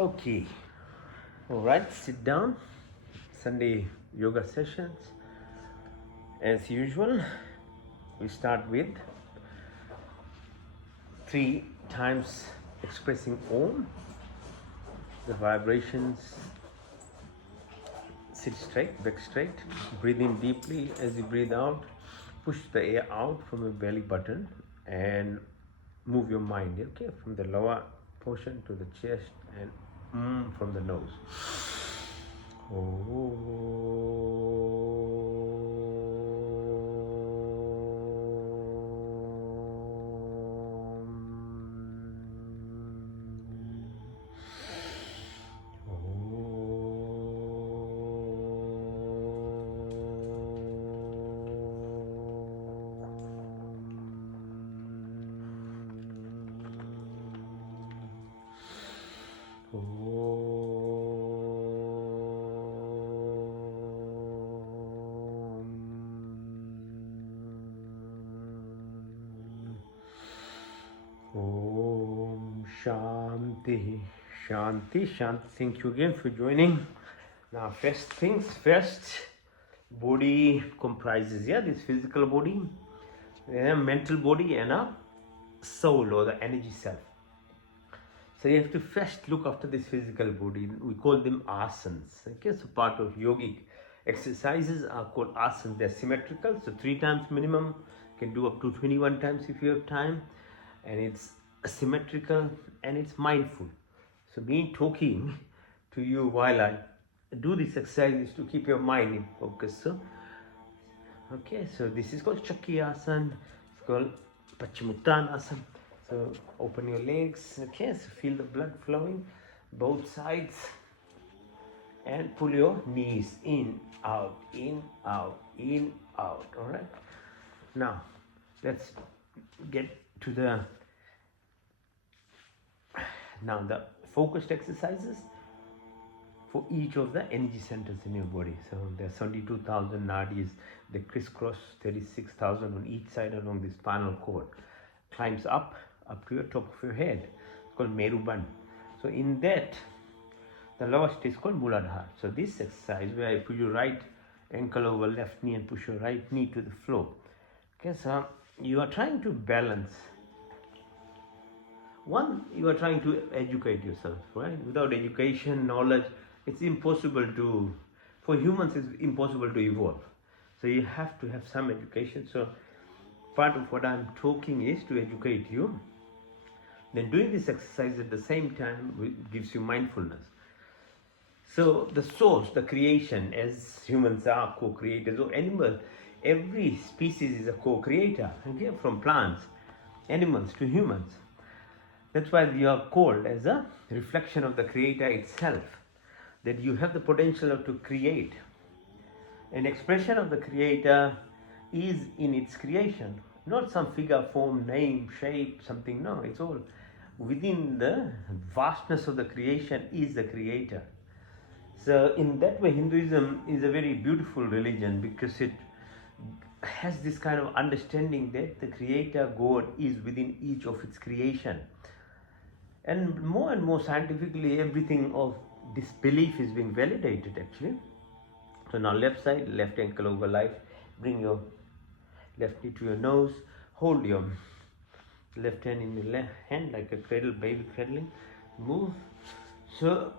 Okay, all right, sit down. Sunday yoga sessions. As usual, we start with 3 times expressing Om. The vibrations. Sit straight, back straight. Breathe in deeply. As you breathe out, push the air out from your belly button and move your mind, okay, from the lower portion to the chest and from the nose. Om Shanti, Shanti, Shanti. Thank you again for joining. Now, first things first, body comprises, this physical body, a mental body, and a soul or the energy self. So you have to first look after this physical body. We call them asanas. Okay, so part of yogic exercises are called asanas. They're symmetrical, so 3 times minimum. You can do up to 21 times if you have time. And it's symmetrical and it's mindful. So me talking to you while I do this exercise is to keep your mind in focus. So, okay, so this is called Chakrasana. It's called Paschimottanasana. So open your legs, okay, so feel the blood flowing both sides and pull your knees in, out, in, out, in, out. All right. Now let's get to the focused exercises for each of the energy centers in your body. So there are 72,000 nadis. They crisscross 36,000 on each side along the spinal cord. Climbs up to your top of your head. It's called Meruband. So in that, the lowest is called Muladhara. So this exercise where I put your right ankle over left knee and push your right knee to the floor. Okay, so you are trying to balance. One, you are trying to educate yourself, right? Without education, knowledge, it's impossible to, for humans, it's impossible to evolve. So you have to have some education. So part of what I'm talking is to educate you. Then doing this exercise at the same time gives you mindfulness. So the source, the creation, as humans are co-creators, or animals, every species is a co-creator, okay? From plants, animals to humans. That's why you are called as a reflection of the creator itself, that you have the potential to create. An expression of the creator is in its creation, not some figure, form, name, shape, something. No, it's all within the vastness of the creation is the creator. So in that way, Hinduism is a very beautiful religion because it has this kind of understanding that the creator God is within each of its creation. And more scientifically, everything of this belief is being validated actually. So now left side, left ankle over life, bring your left knee to your nose, hold your left hand in your left hand like a cradle, baby cradling, move. So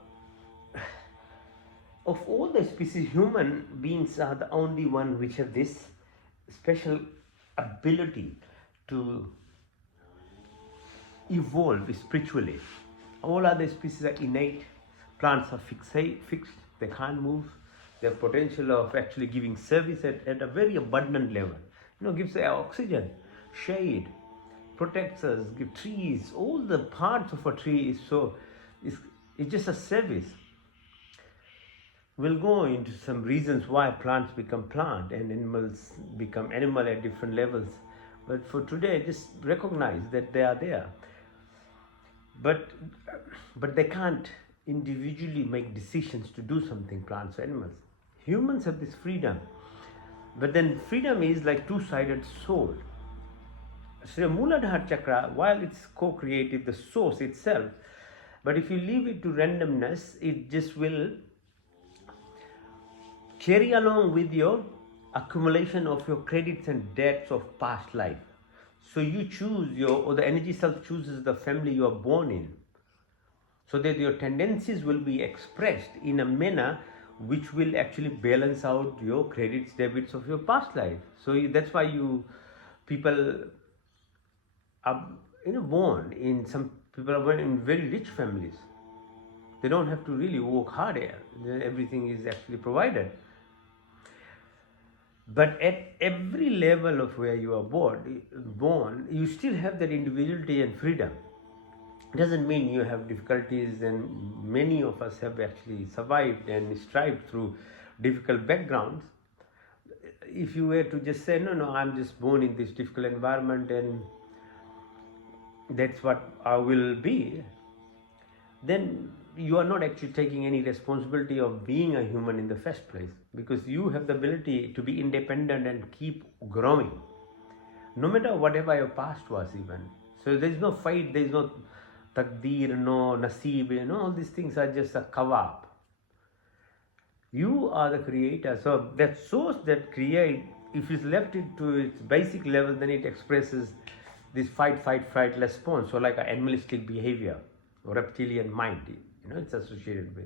of all the species, human beings are the only one which have this special ability to evolve spiritually. All other species are innate. Plants are fixed, they can't move. They have potential of actually giving service at a very abundant level. Gives oxygen, shade, protects us, give trees, all the parts of a tree it's just a service. We'll go into some reasons why plants become plant and animals become animal at different levels. But for today, just recognize that they are there. But they can't individually make decisions to do something, plants or animals. Humans have this freedom. But then freedom is like two-sided sword. So Muladhara chakra, while it's co-creative, the source itself, But if you leave it to randomness, it just will carry along with your accumulation of your credits and debts of past life. So you choose or the energy self chooses the family you are born in, so that your tendencies will be expressed in a manner which will actually balance out your credits debits of your past life. So that's why people are born in some people are born in very rich families. They don't have to really work hard here. Everything is actually provided. But at every level of where you are born, you still have that individuality and freedom. It doesn't mean you have difficulties, and many of us have actually survived and strived through difficult backgrounds. If you were to just say, no, I'm just born in this difficult environment and that's what I will be, then you are not actually taking any responsibility of being a human in the first place, because you have the ability to be independent and keep growing, no matter whatever your past was even. So there is no fight, there is no takdir, no naseeb, all these things are just a kawab. You are the creator. So that source that create, if it's left it to its basic level, then it expresses this fight response, so like an animalistic behavior or reptilian mind, it's associated with.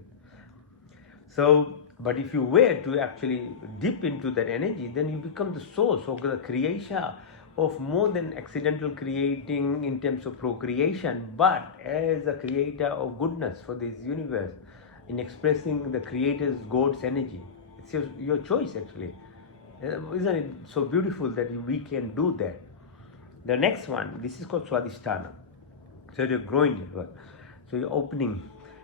So, but if you were to actually dip into that energy, then you become the source of the creation of more than accidental creating in terms of procreation, but as a creator of goodness for this universe, in expressing the creator's God's energy. It's your choice actually. Isn't it so beautiful that we can do that? The next one, this is called Swadhisthana. So you're growing level. So you're opening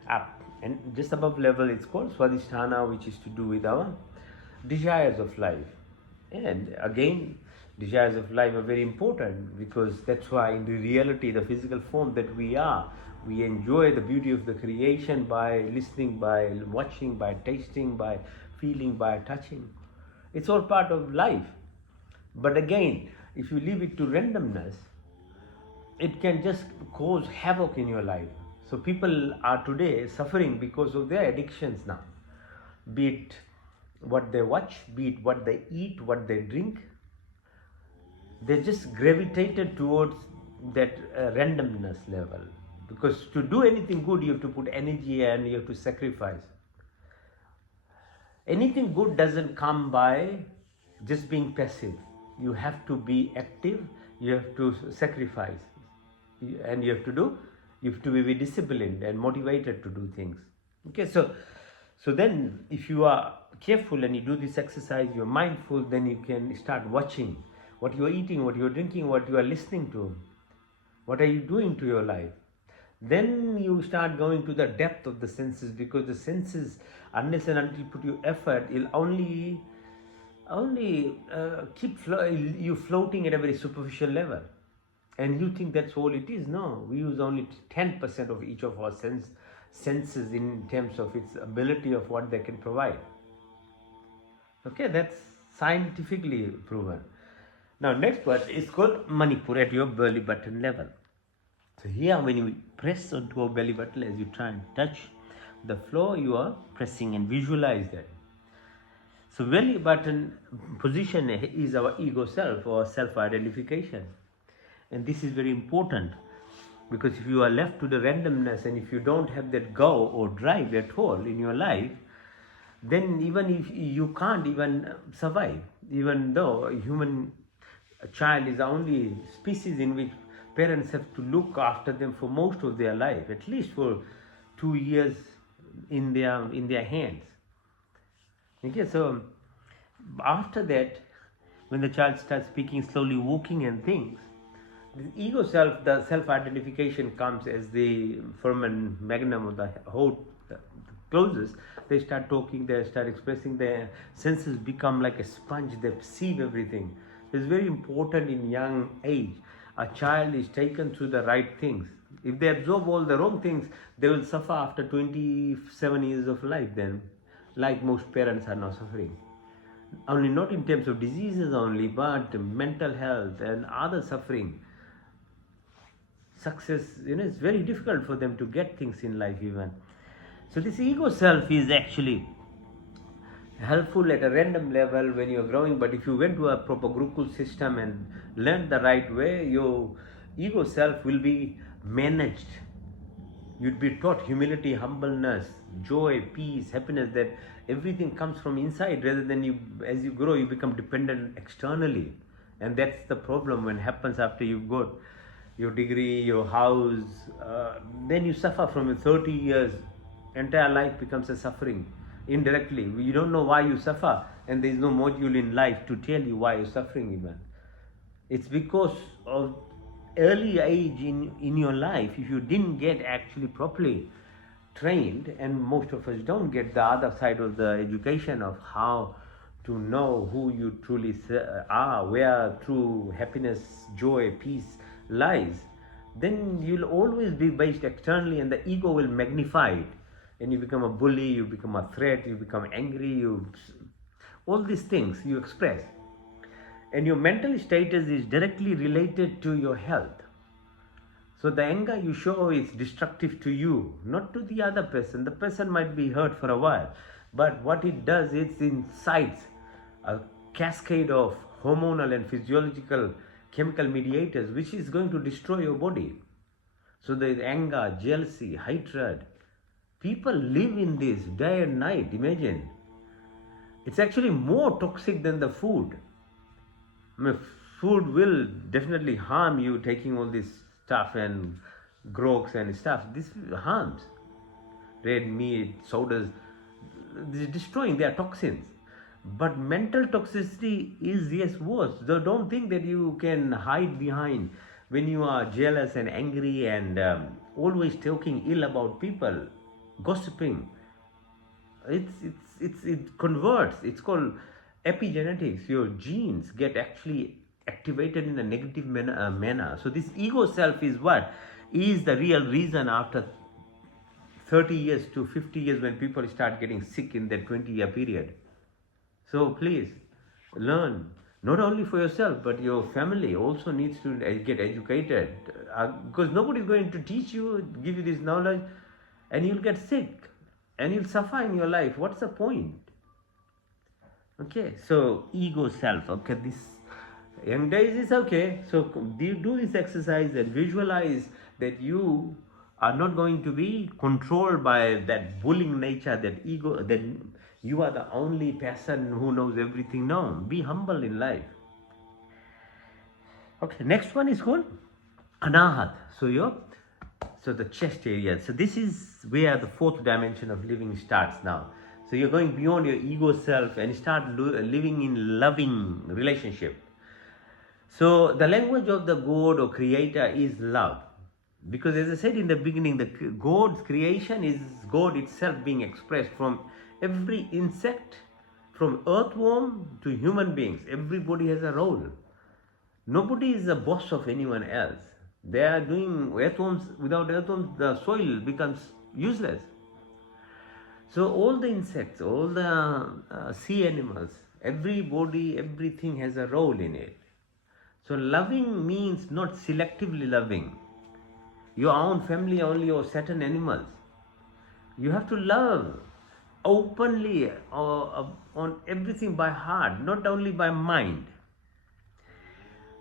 up. And just above level, it's called Swadhisthana, which is to do with our desires of life. And again, desires of life are very important, because that's why in the reality, the physical form that we are, we enjoy the beauty of the creation by listening, by watching, by tasting, by feeling, by touching. It's all part of life. But again, if you leave it to randomness, it can just cause havoc in your life. So people are today suffering because of their addictions now. Be it what they watch, be it what they eat, what they drink. They just gravitated towards that randomness level. Because to do anything good, you have to put energy and you have to sacrifice. Anything good doesn't come by just being passive. You have to be active, you have to sacrifice, and you have to be very disciplined and motivated to do things. Okay, so then if you are careful and you do this exercise, you're mindful, then you can start watching what you're eating, what you're drinking, what you are listening to, what are you doing to your life. Then you start going to the depth of the senses, because the senses, unless and until you put your effort, will only keep you floating at a very superficial level. And you think that's all it is. No, we use only 10% of each of our senses in terms of its ability of what they can provide. Okay, that's scientifically proven. Now next one is called Manipur, at your belly button level. So here, when you press onto your belly button, as you try and touch the floor, you are pressing, and visualize that. So belly button position is our ego self, or self-identification. And this is very important, because if you are left to the randomness, and if you don't have that go or drive at all in your life, then even if you can't even survive, even though a child is the only species in which parents have to look after them for most of their life, at least for 2 years in their hands. Okay, so after that, when the child starts speaking, slowly walking and things, the ego self, the self-identification comes as the foramen magnum of the whole closes. They start talking, they start expressing, their senses become like a sponge, they perceive everything. It's very important in young age. A child is taken through the right things. If they absorb all the wrong things, they will suffer after 27 years of life then, like most parents are now suffering. Only not in terms of diseases only, but mental health and other suffering. success, it's very difficult for them to get things in life even. So this ego self is actually helpful at a random level when you're growing, but if you went to a proper Gurukul system and learned the right way, your ego self will be managed. You'd be taught humility, humbleness, joy, peace, happiness, that everything comes from inside rather than as you grow, you become dependent externally. And that's the problem when happens after you've got your degree, your house, then you suffer from your 30 years, entire life becomes a suffering indirectly. You don't know why you suffer, and there is no module in life to tell you why you're suffering even. It's because of early age in your life. If you didn't get actually properly trained, and most of us don't get the other side of the education of how to know who you truly are, where true happiness, joy, peace lies, then you'll always be based externally, and the ego will magnify it, and you become a bully, you become a threat, you become angry, all these things you express. And your mental status is directly related to your health. So the anger you show is destructive to you, not to the other person. The person might be hurt for a while, but what it does, it incites a cascade of hormonal and physiological chemical mediators, which is going to destroy your body. So there is anger, jealousy, hatred. People live in this day and night. Imagine. It's actually more toxic than the food. I mean, food will definitely harm you, taking all this stuff and grogs and stuff. This harms. Red meat, sodas, this is destroying, they are toxins. But mental toxicity is, yes, worse. So don't think that you can hide behind when you are jealous and angry and always talking ill about people, gossiping. It converts. It's called epigenetics. Your genes get actually activated in a negative manner. So this ego self is what is the real reason after 30 years to 50 years when people start getting sick in that 20-year period. So please learn, not only for yourself, but your family also needs to get educated, because nobody is going to teach you, give you this knowledge, and you'll get sick and you'll suffer in your life. What's the point? Okay, so ego self. Okay, this young days is okay. So do this exercise and visualize that you are not going to be controlled by that bullying nature, that ego, that you are the only person who knows everything. No, be humble in life. Okay, next one is called anahat. So the chest area. So this is where the fourth dimension of living starts now. So you're going beyond your ego self and start living in loving relationship. So the language of the God or creator is love. Because as I said in the beginning, the God's creation is God itself being expressed from every insect, from earthworm to human beings. Everybody has a role. Nobody is the boss of anyone else. They are doing earthworms. Without earthworms, the soil becomes useless. So all the insects, all the sea animals, everybody, everything has a role in it. So loving means not selectively loving your own family only or certain animals. You have to love openly on everything by heart, not only by mind.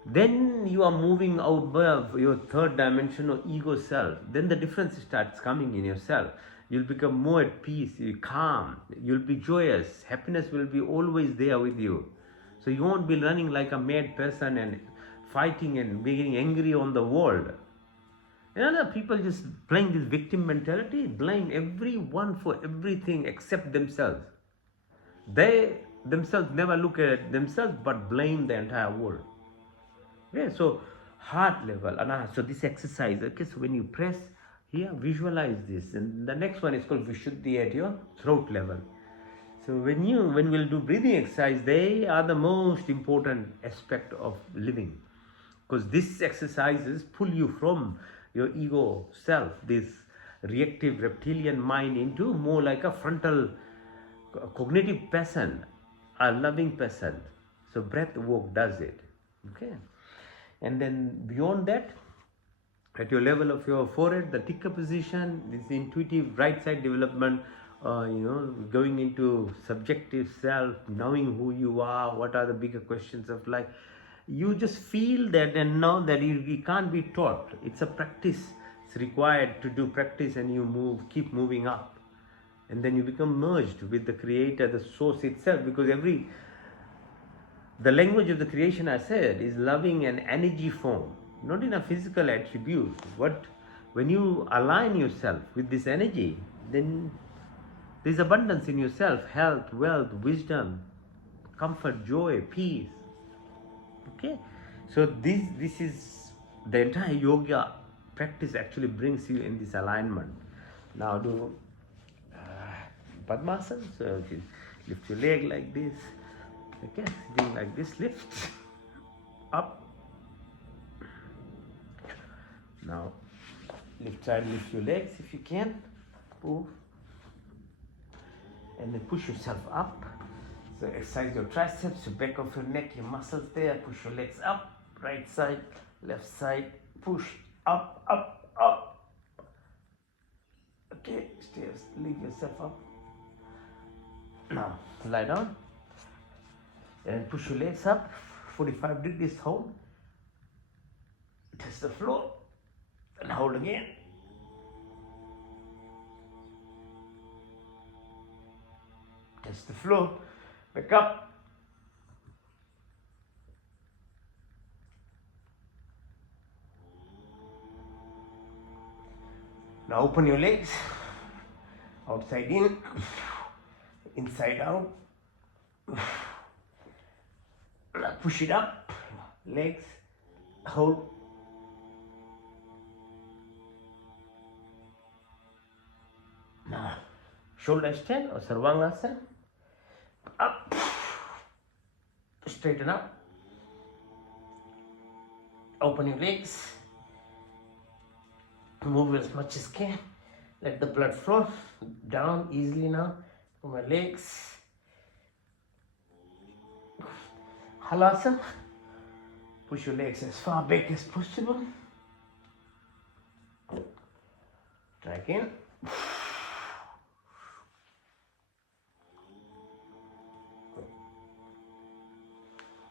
Then you are moving above your third dimension or ego self. Then the difference starts coming in yourself. You'll become more at peace, you'll be calm, you'll be joyous. Happiness will be always there with you. So you won't be running like a mad person and fighting and being angry on the world. People just playing this victim mentality, blame everyone for everything except themselves. They themselves never look at themselves but blame the entire world. Yeah, so heart level. So this exercise, okay, so when you press here, visualize this. And the next one is called Vishuddhi at your throat level. So when we'll do breathing exercise, they are the most important aspect of living. Because these exercises pull you from your ego self, this reactive reptilian mind, into more like a frontal cognitive person, a loving person. So breath work does it. Okay. And then beyond that, at your level of your forehead, the tikka position, this intuitive right side development, going into subjective self, knowing who you are, what are the bigger questions of life. You just feel that and know that you can't be taught. It's a practice. It's required to do practice, and you keep moving up. And then you become merged with the creator, the source itself, because the language of the creation, I said, is loving an energy form, not in a physical attribute. When you align yourself with this energy, then there's abundance in yourself, health, wealth, wisdom, comfort, joy, peace. Okay, so this is the entire yoga practice actually brings you in this alignment. Now do Padmasana. So you lift your leg like this. Okay, sitting like this, lift up. Now lift your legs if you can. Move. And then push yourself up. So exercise your triceps, your back of your neck, your muscles there. Push your legs up. Right side, left side. Push up, up, up. Okay, leave yourself up. Now lie down. And push your legs up, 45 degrees, hold. Touch the floor, and hold again. Touch the floor, back up. Now open your legs, outside in, inside out. Now push it up, legs, hold. Now shoulder stand or Sarvangasana. Up, straighten up. Open your legs. Move as much as can. Let the blood flow down easily now from my legs. Halasana. Push your legs as far back as possible. Try again.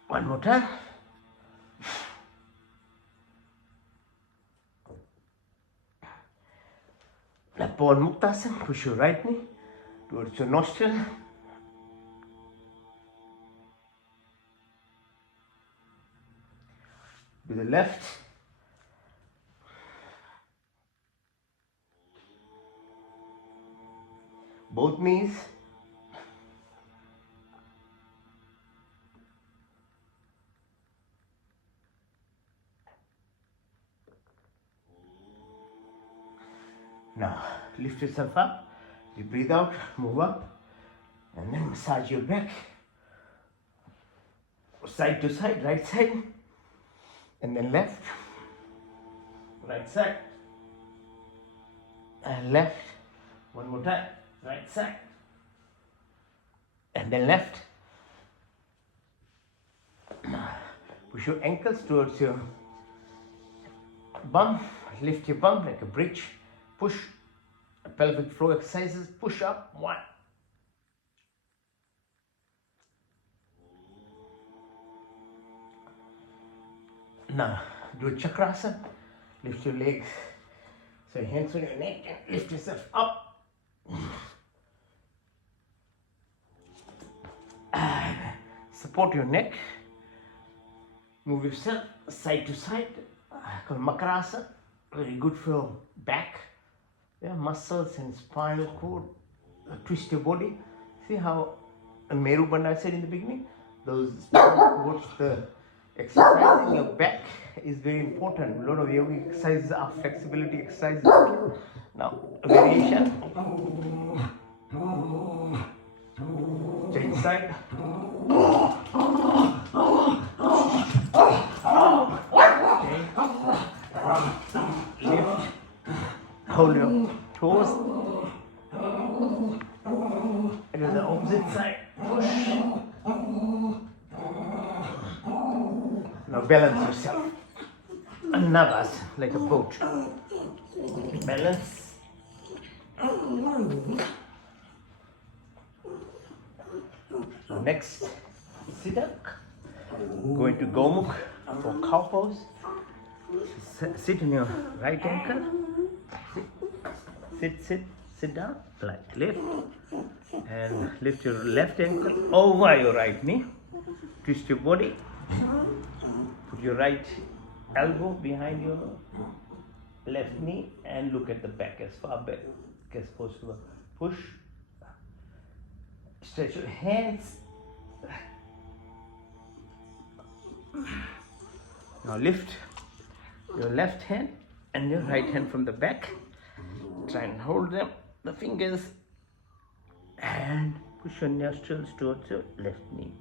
One more time. Upon Muktasana, push your right knee towards your nostril. To the left. Both knees. Now lift yourself up. You breathe out, move up, and then massage your back. Side to side, right side. And then left, right side, and left. One more time, right side, and then left. Push your ankles towards your bum. Lift your bum like a bridge. Push. Pelvic floor exercises. Push up. 1. Now, do a chakrasana. Lift your legs. So hands on your neck and lift yourself up. Support your neck. Move yourself side to side. Called Makarasana. Very good for your back. Yeah, muscles and spinal cord. Twist your body. See how Meru Bandha I said in the beginning? Those towards the exercising your back is very important. A lot of yogic exercises are flexibility exercises. Now, a variation. Change side. Okay. Lift. Hold your toes. And to the opposite side. Push. Now balance yourself. navas, like a boat. Balance. Now next, Siddhak. Going to Gomukh for cow pose. Sit in your right ankle. Sit down. Like lift. And lift your left ankle over your right knee. Twist your body. Put your right elbow behind your left knee and look at the back as far back as possible. Push. Stretch your hands. Now lift your left hand and your right hand from the back. Try and hold them, the fingers, and push your nostrils towards your left knee.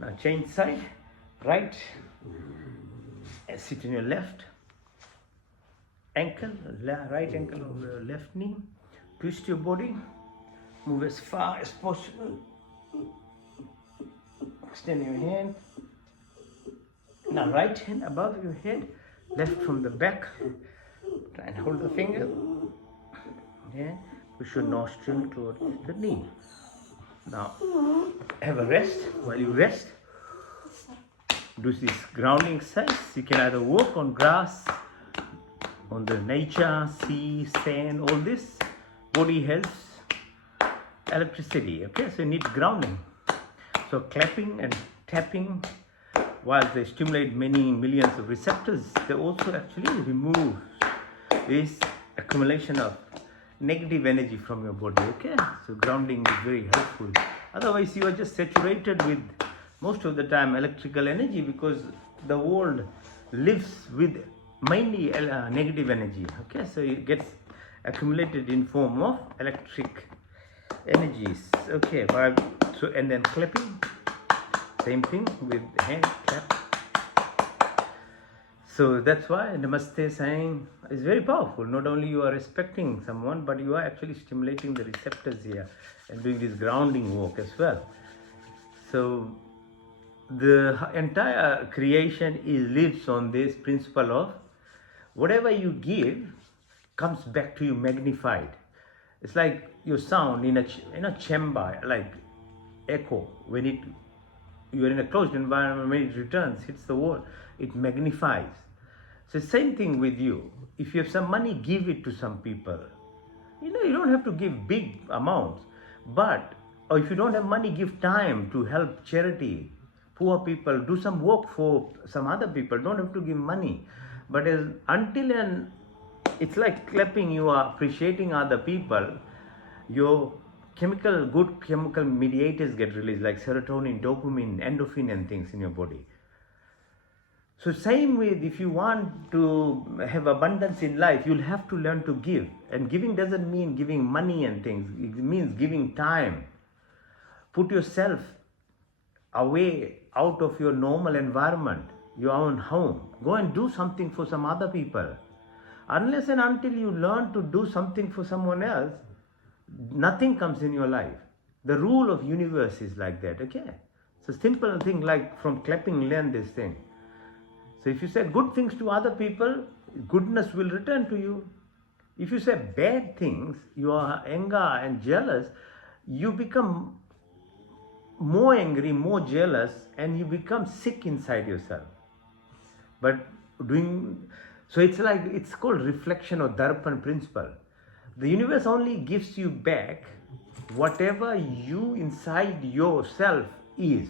Now change side, right, and sit in your left ankle, right ankle over your left knee. Twist your body, move as far as possible. Extend your hand. Now right hand above your head, left from the back. Try and hold the finger. Yeah. Push your nostril towards the knee. Now have a rest. While you rest, do this grounding exercise. You can either walk on grass, on the nature, sea, sand, all this. Body has electricity. Okay, so you need grounding. So clapping and tapping, while they stimulate many millions of receptors, they also actually remove this accumulation of negative energy from your body. Okay, so grounding is very helpful. Otherwise you are just saturated with most of the time electrical energy, because the world lives with mainly negative energy. Okay, so it gets accumulated in form of electric energies. Okay, so and then clapping, same thing with hand clap. So that's why Namaste saying is very powerful. Not only you are respecting someone, but you are actually stimulating the receptors here and doing this grounding work as well. So the entire creation lives on this principle of whatever you give comes back to you magnified. It's like your sound in a chamber, like echo. When you are in a closed environment, when it returns, hits the wall, it magnifies. So same thing with you. If you have some money, give it to some people. You don't have to give big amounts, or if you don't have money, give time to help charity, poor people, do some work for some other people. Don't have to give money. But it's like clapping, you are appreciating other people, your good chemical mediators get released, like serotonin, dopamine, endorphin and things in your body. So same with, if you want to have abundance in life, you'll have to learn to give. And giving doesn't mean giving money and things. It means giving time. Put yourself away out of your normal environment, your own home. Go and do something for some other people. Unless and until you learn to do something for someone else, nothing comes in your life. The rule of universe is like that, okay? So simple thing, like from clapping, learn this thing. So if you say good things to other people, goodness will return to you. If you say bad things, you are anger and jealous, you become more angry, more jealous, and you become sick inside yourself. So it's called reflection or Darpan principle. The universe only gives you back whatever you inside yourself is.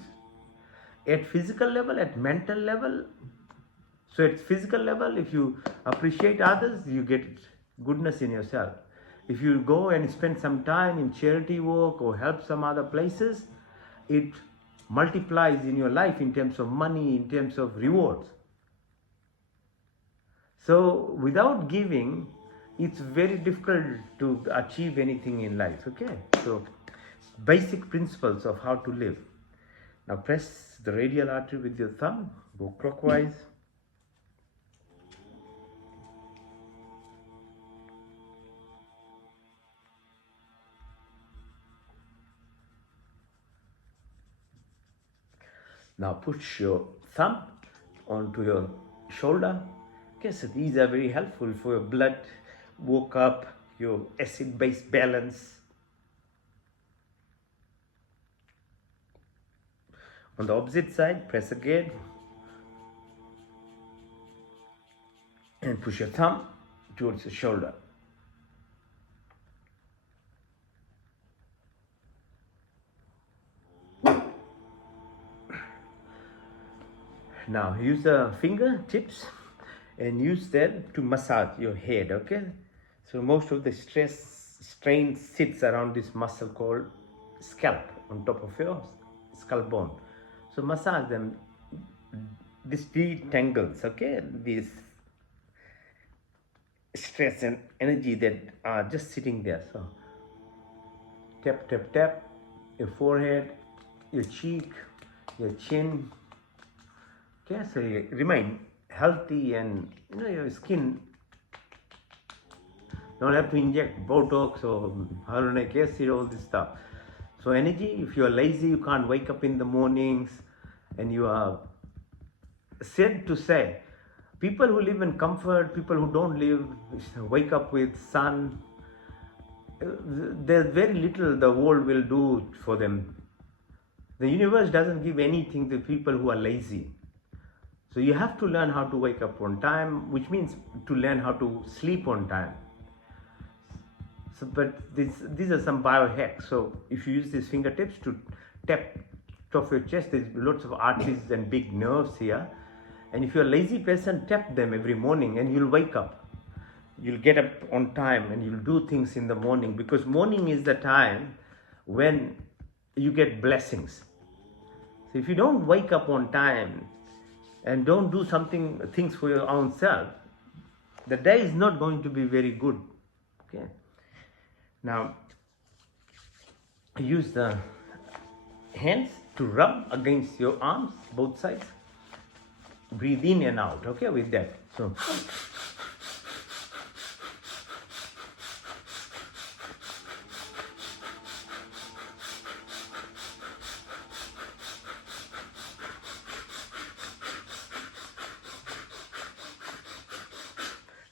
At physical level, at mental level. So at physical level, if you appreciate others, you get goodness in yourself. If you go and spend some time in charity work or help some other places, it multiplies in your life in terms of money, in terms of rewards. So without giving, it's very difficult to achieve anything in life, okay? So basic principles of how to live. Now press the radial artery with your thumb, go clockwise. Now push your thumb onto your shoulder Okay, so these are very helpful for your blood woke up, your acid-base balance. On the opposite side, press again and push your thumb towards the shoulder. Now use the fingertips and use them to massage your head, okay? So most of the strain sits around this muscle called scalp, on top of your skull bone. So massage them. This detangles, okay, this stress and energy that are just sitting there. So tap, tap, tap your forehead, your cheek, your chin. Okay, so you remain healthy, and your skin don't have to inject Botox or hyaluronic acid, all this stuff. So energy, if you are lazy, you can't wake up in the mornings, and you are said to say, people who live in comfort, people who don't wake up with sun, there's very little the world will do for them. The universe doesn't give anything to people who are lazy. So you have to learn how to wake up on time, which means to learn how to sleep on time. So, but these are some biohacks. So if you use these fingertips to tap top of your chest, there's lots of arteries and big nerves here. And if you're a lazy person, tap them every morning and you'll wake up. You'll get up on time and you'll do things in the morning, because morning is the time when you get blessings. So if you don't wake up on time and don't do things for your own self, the day is not going to be very good. Okay. Now use the hands to rub against your arms, both sides. Breathe in and out, okay, with that. So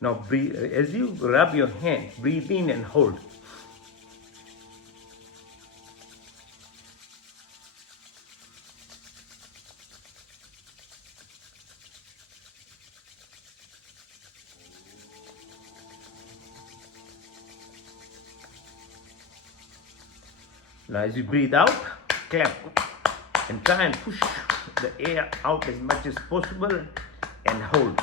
now breathe. As you rub your hands, breathe in and hold. Now as you breathe out, clap and try and push the air out as much as possible and hold.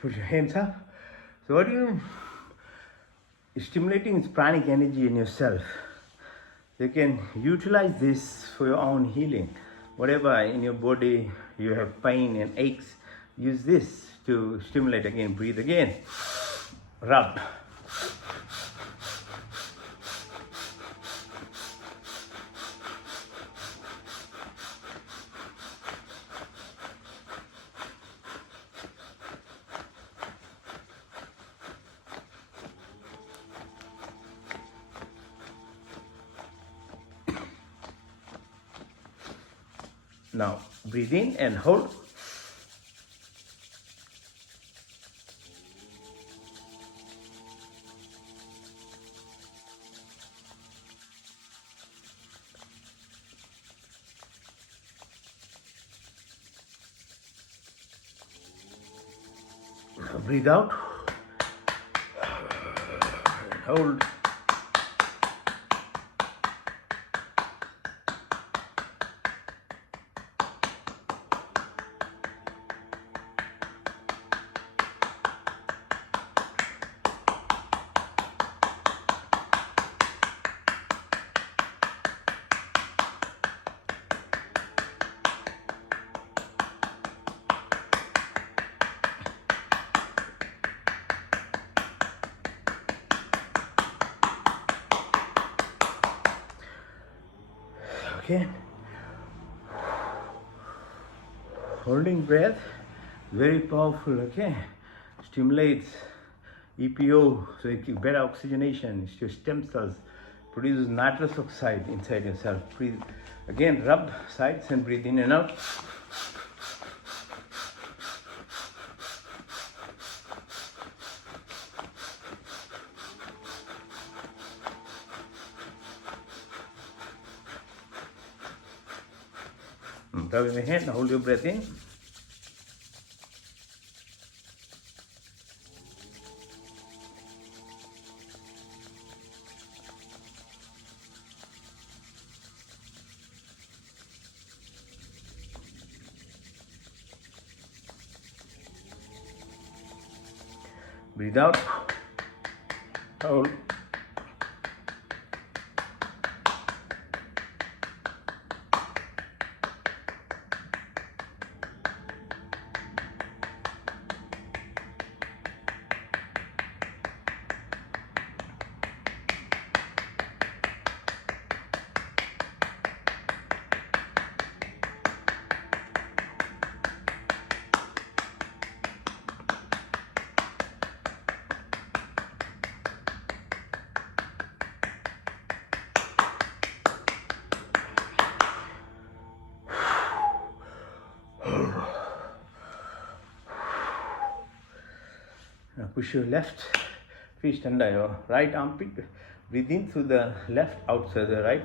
Put your hands up. So what you stimulating is pranic energy in yourself. You can utilize this for your own healing. Whatever in your body you have pain and aches, use this to stimulate again. Breathe again. Rub. Now breathe in and hold. Now breathe out and hold. Okay. Holding breath, very powerful. Okay, stimulates EPO, so you get better oxygenation. It's your stem cells, produces nitrous oxide inside yourself. Breathe again, rub sides and breathe in and out. Rub your hand, hold your breath in. Breathe out. Hold. Now push your left fist under your right armpit. Breathe in through the left, out through the right.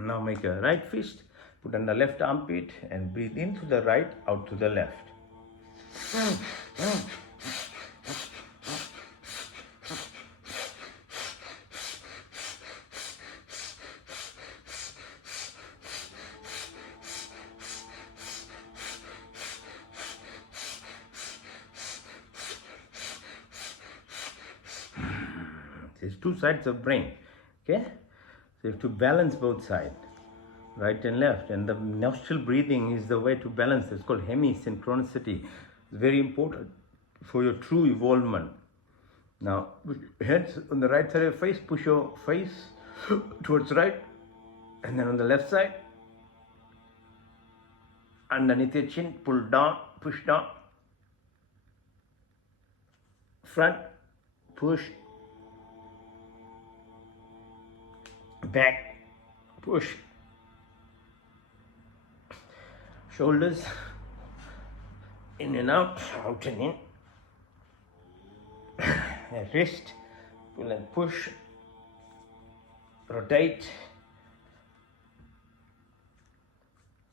Now make a right fist, put on the left armpit and breathe in to the right, out to the left. There's two sides of brain, okay? So you have to balance both sides, right and left. And the nostril breathing is the way to balance. It's called hemisynchronicity. It's very important for your true evolvement. Now, heads on the right side of your face, push your face towards right. And then on the left side, underneath your chin, pull down, push down. Front, push. Back, push. Shoulders in and out, out and in. Wrist, pull and push. Rotate.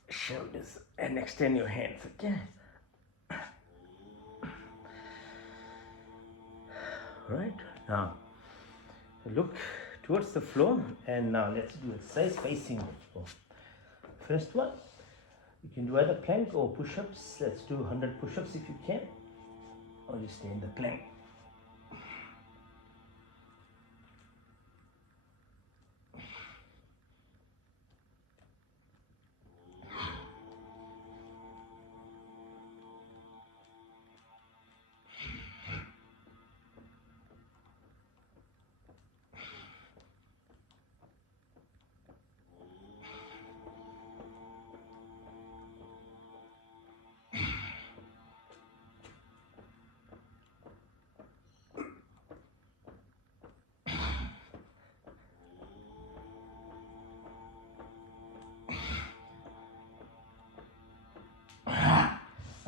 Shoulders and extend your hands again. Right, now look towards the floor, and now let's do exercise facing the floor. First one, you can do either plank or push-ups. Let's do 100 push-ups if you can, or just stay in the plank.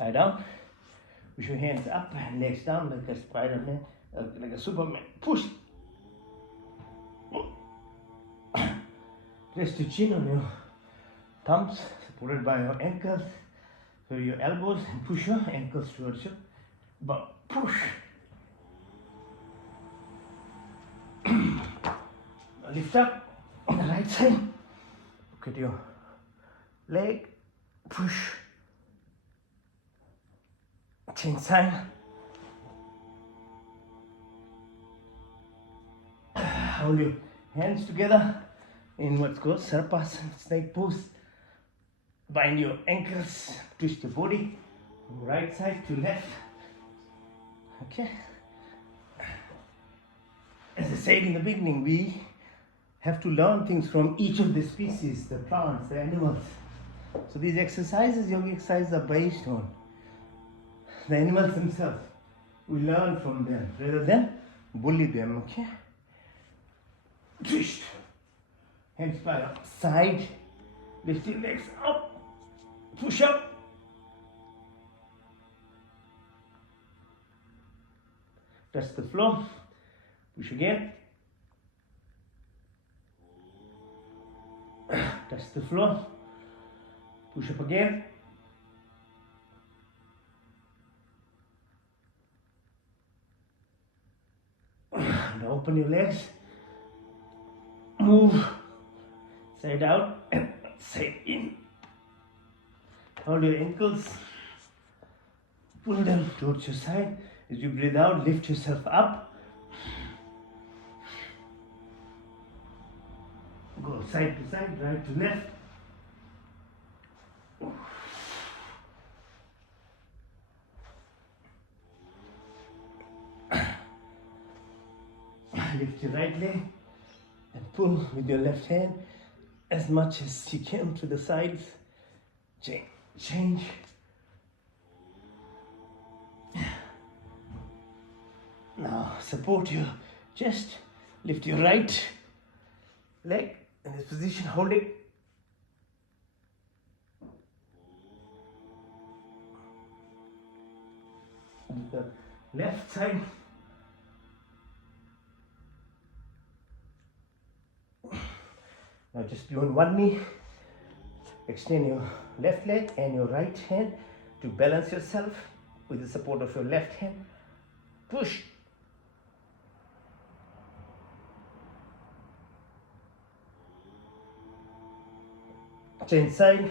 Lie down, push your hands up and legs down like a Spider-Man, like a Superman. Push. Rest your chin on your thumbs, supported by your ankles. So your elbows, and push your ankles towards your butt. Push. Lift up on the right side. Look at your leg. Push. Chin sign. Hold your hands together. Inwards go, Sarpasana, snake pose. Bind your ankles, twist your body from right side to left. Okay. As I said in the beginning, we have to learn things from each of the species, the plants, the animals. So these exercises, yoga exercises, are based on the animals themselves. We learn from them rather than bully them. Okay. Twist. Hands by side. Lift your legs up. Push up. Touch the floor. Push again. Touch the floor. Push up again. Now open your legs. Move. Side out and side in. Hold your ankles. Pull them towards your side. As you breathe out, lift yourself up. Go side to side, right to left. Lift your right leg and pull with your left hand as much as you can to the sides. Change. Now support your chest. Lift your right leg in this position. Hold it. And the left side. Now just be on one knee. Extend your left leg and your right hand to balance yourself with the support of your left hand. Push. Change side.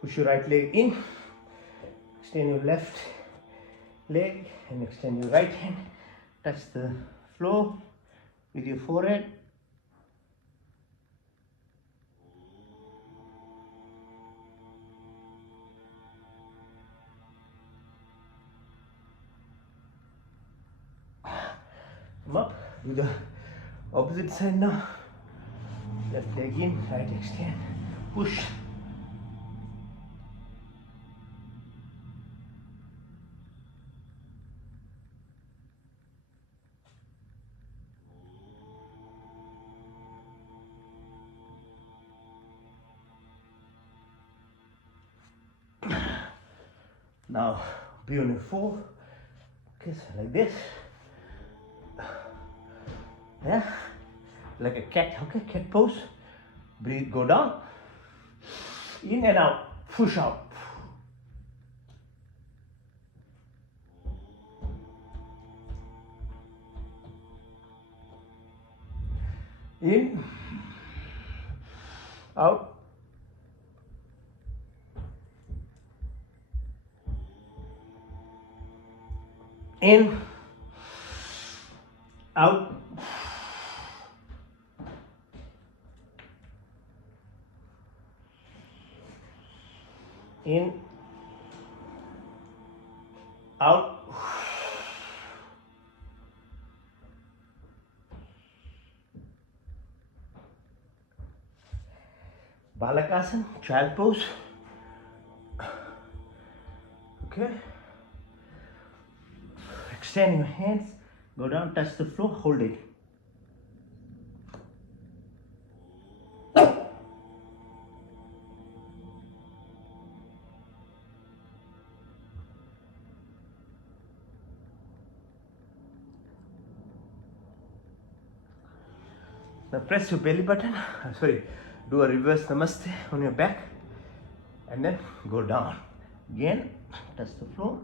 Push your right leg in. Extend your left leg and extend your right hand. Touch the floor with your forehead. Come up. Do the opposite side now. Left leg in, right extend. Push. Now be on your four. Okay, so like this. Yeah, like a cat. Okay, cat pose. Breathe, go down. In and out. Push out. In. Out. In. Out. In. Out. Balakasana, child pose. Okay. Extend your hands, go down, touch the floor, hold it. Now press your belly button, sorry, do a reverse namaste on your back and then go down. Again, touch the floor.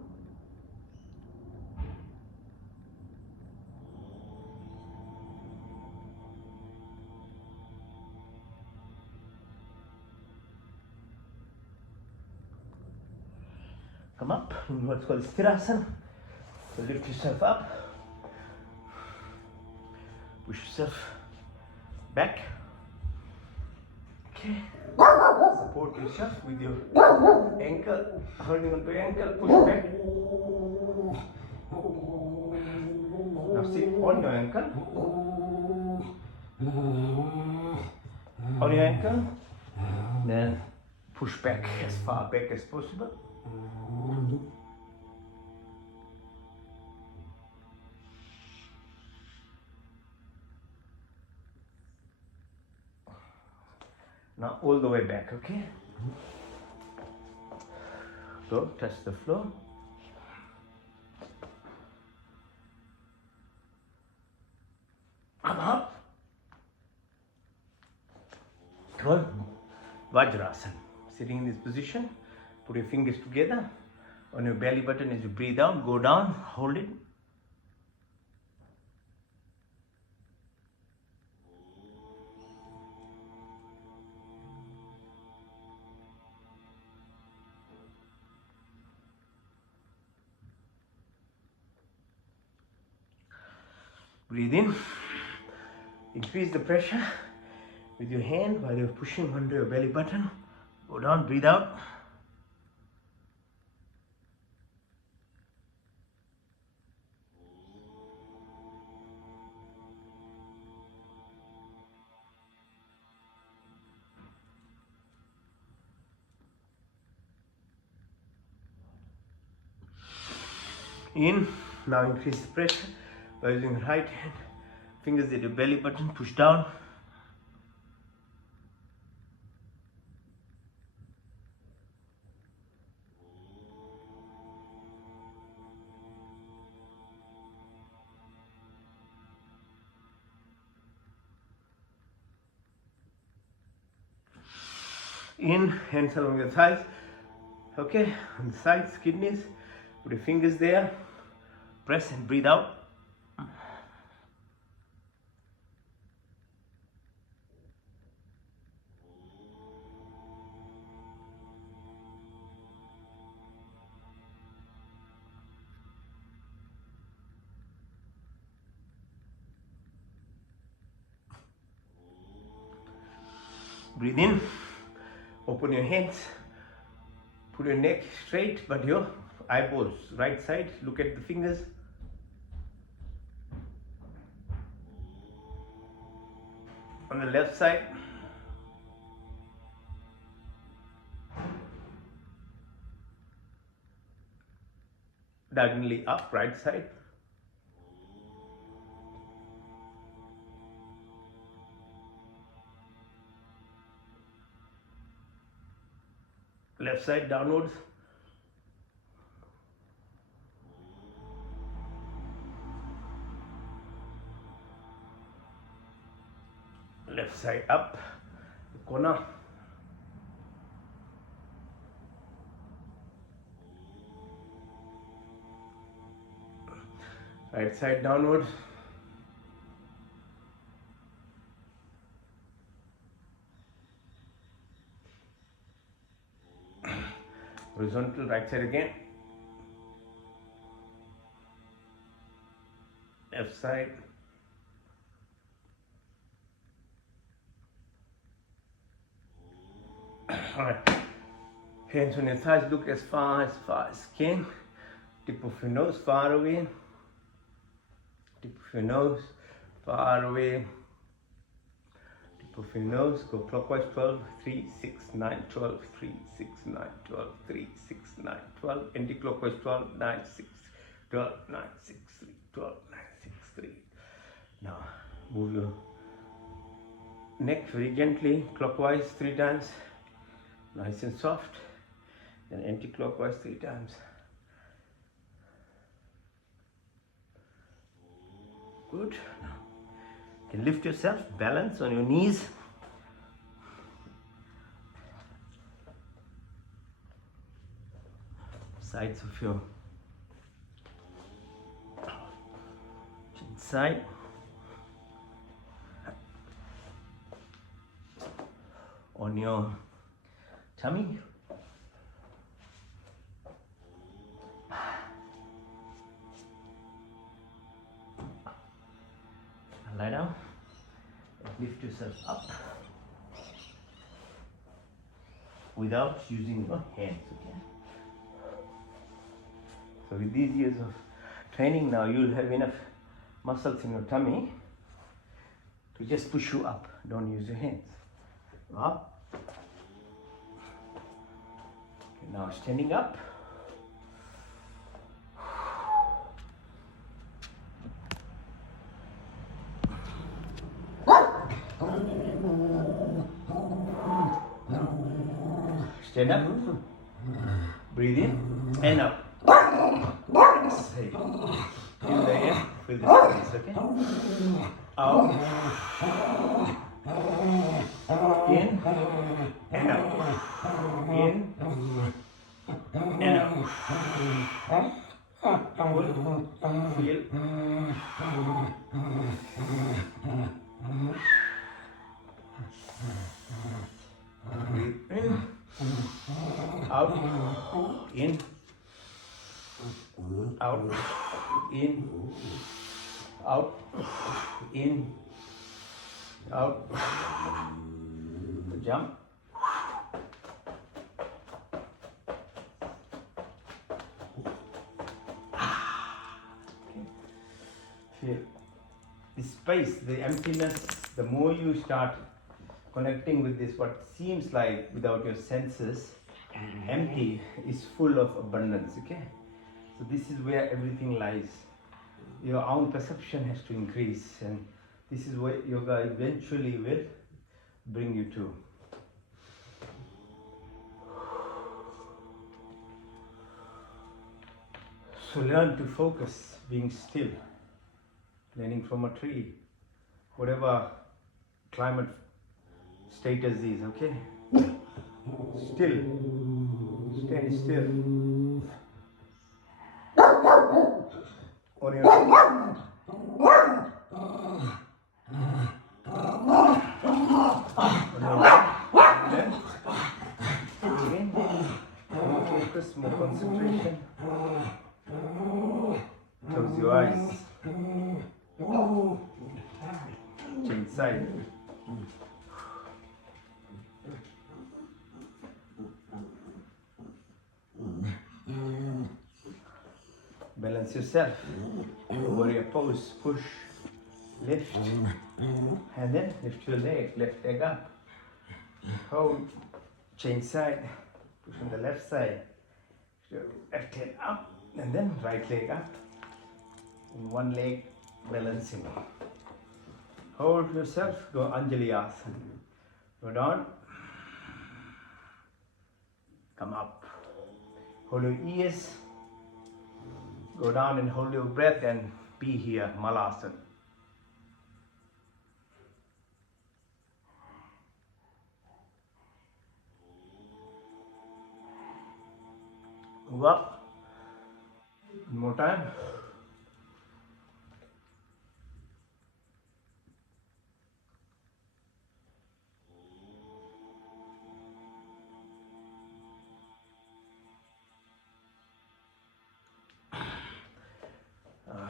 come up in what's called Sthirasana. So lift yourself up, push yourself back. Okay, support yourself with your ankle, holding onto your ankle, push back. Now sit on your ankle, then push back as far back as possible. Now all the way back, okay? Go, touch the floor. Come up. Good. Vajrasana. Sitting in this position, put your fingers together on your belly button as you breathe out. Go down, hold it. Breathe in. Increase the pressure with your hand while you're pushing onto your belly button. Go down, breathe out. In. Now increase the pressure by using the right hand. Fingers at your belly button, push down. In, hands along your thighs. Okay, on the sides, kidneys. Put your fingers there. Press and breathe out. Breathe in. Open your hands. Put your neck straight, but your eyeballs right side. Look at the fingers. On the left side. Diagonally up, right side. Left side downwards. Left side up, corner. Right side downwards. Horizontal, right side again. Left side. Alright. Hands on your thighs, look as far as you can. Tip of your nose far away. Tip of your nose far away. Tip of your nose, go clockwise 12, 3, 6, 9, 12, 3, 6, 9, 12, 3, 6, 9, 12. Anti-clockwise 12, 9, 6, 12, 9, 6, 3, 12, 9, 6, 3. Now move your neck very gently, clockwise 3 times. Nice and soft. Then anti-clockwise 3 times. Good. Now you can lift yourself, balance on your knees. Sides of your chin side. On your tummy. Lift yourself up without using your hands, okay? So with these years of training now, you'll have enough muscles in your tummy to just push you up. Don't use your hands. Up. Okay, now standing up. Stand up. Breathe in and out. Exhale. In the air, feel the space, okay? Out. In and out. In and out. Pull. Feel. Breathe in. Out. In. Out. In. Out. In. Out. Jump. Feel the space, the emptiness. The more you start connecting with this, what seems like without your senses empty is full of abundance, okay? So this is where everything lies. Your own perception has to increase, and this is what yoga eventually will bring you to. So learn to focus, being still, learning from a tree, whatever climate status is, okay? Still, stand still. On your feet. On your right, left. Again, more focus, more concentration. Close your eyes. Change side. Balance yourself. Warrior pose. Push. Lift. And then lift your leg. Left leg up. Hold. Change side. Push on the left side. Left leg up. And then right leg up. And one leg balancing. Hold yourself. Go Anjali Asana. Go down. Come up. Hold your ears. Go down and hold your breath and be here, Malasana. Move up. One more time.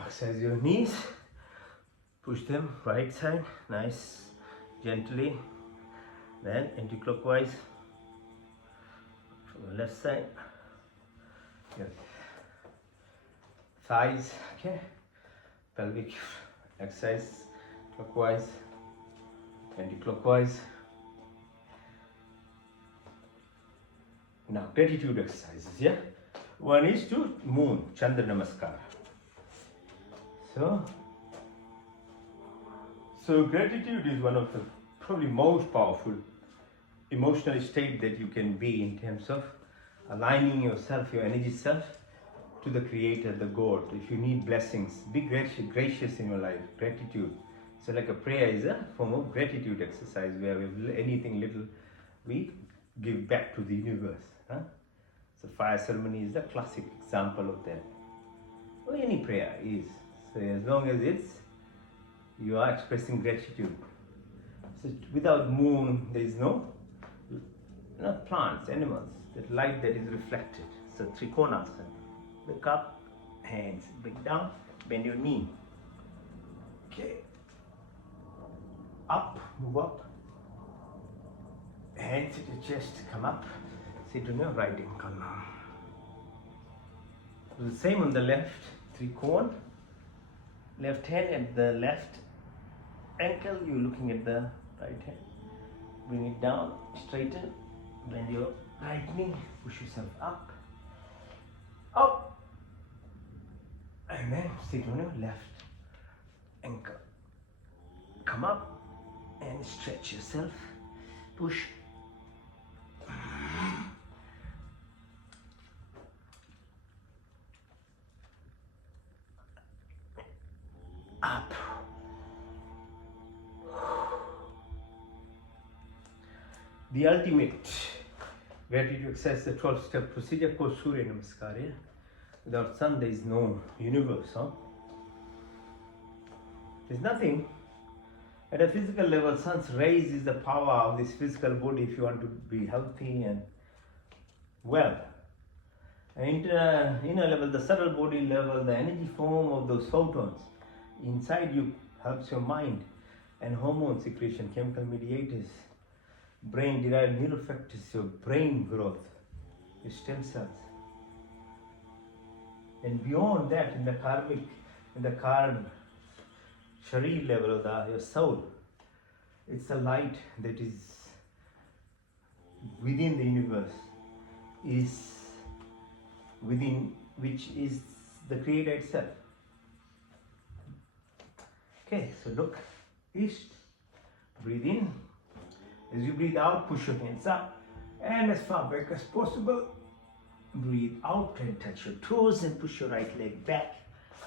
Exercise your knees, push them right side, nice, gently, then anti-clockwise from the left side, your thighs, okay, pelvic exercise, clockwise, anti-clockwise. Now gratitude exercises, yeah, one is to moon, Chandra Namaskar. So gratitude is one of the probably most powerful emotional state that you can be in terms of aligning yourself, your energy self, to the Creator, the God. If you need blessings, be gracious in your life. Gratitude. So like a prayer is a form of gratitude exercise where with anything little we give back to the universe. Huh? So fire ceremony is the classic example of that. Or any prayer is. So as long as you are expressing gratitude. So without moon, there is no plants, animals, that light that is reflected. So Trikonasana. Look up, hands, bring down, bend your knee. Okay. up, move up. Hands at your chest, come up. Sit on your right ankle now. Do the same on the left, three cone. Left hand at the left ankle, you're looking at the right hand. Bring it down, straighten, bend your right knee, push yourself up, up, and then sit on your left ankle. Come up and stretch yourself, push. Up. The ultimate way to access the 12-step procedure called Surya Namaskar. Yeah? Without sun, there is no universe. Huh? There's nothing. At a physical level, sun's rays is the power of this physical body if you want to be healthy and well. And inner level, the subtle body level, the energy form of those photons inside you helps your mind and hormone secretion, chemical mediators, brain-derived neural factors, your brain growth, your stem cells. And beyond that, in the karmic, in the karma, sharir level of your soul, it's a light that is within the universe, is within which is the Creator itself. Okay, so look, east, breathe in. As you breathe out, push your hands up and as far back as possible. Breathe out and touch your toes and push your right leg back.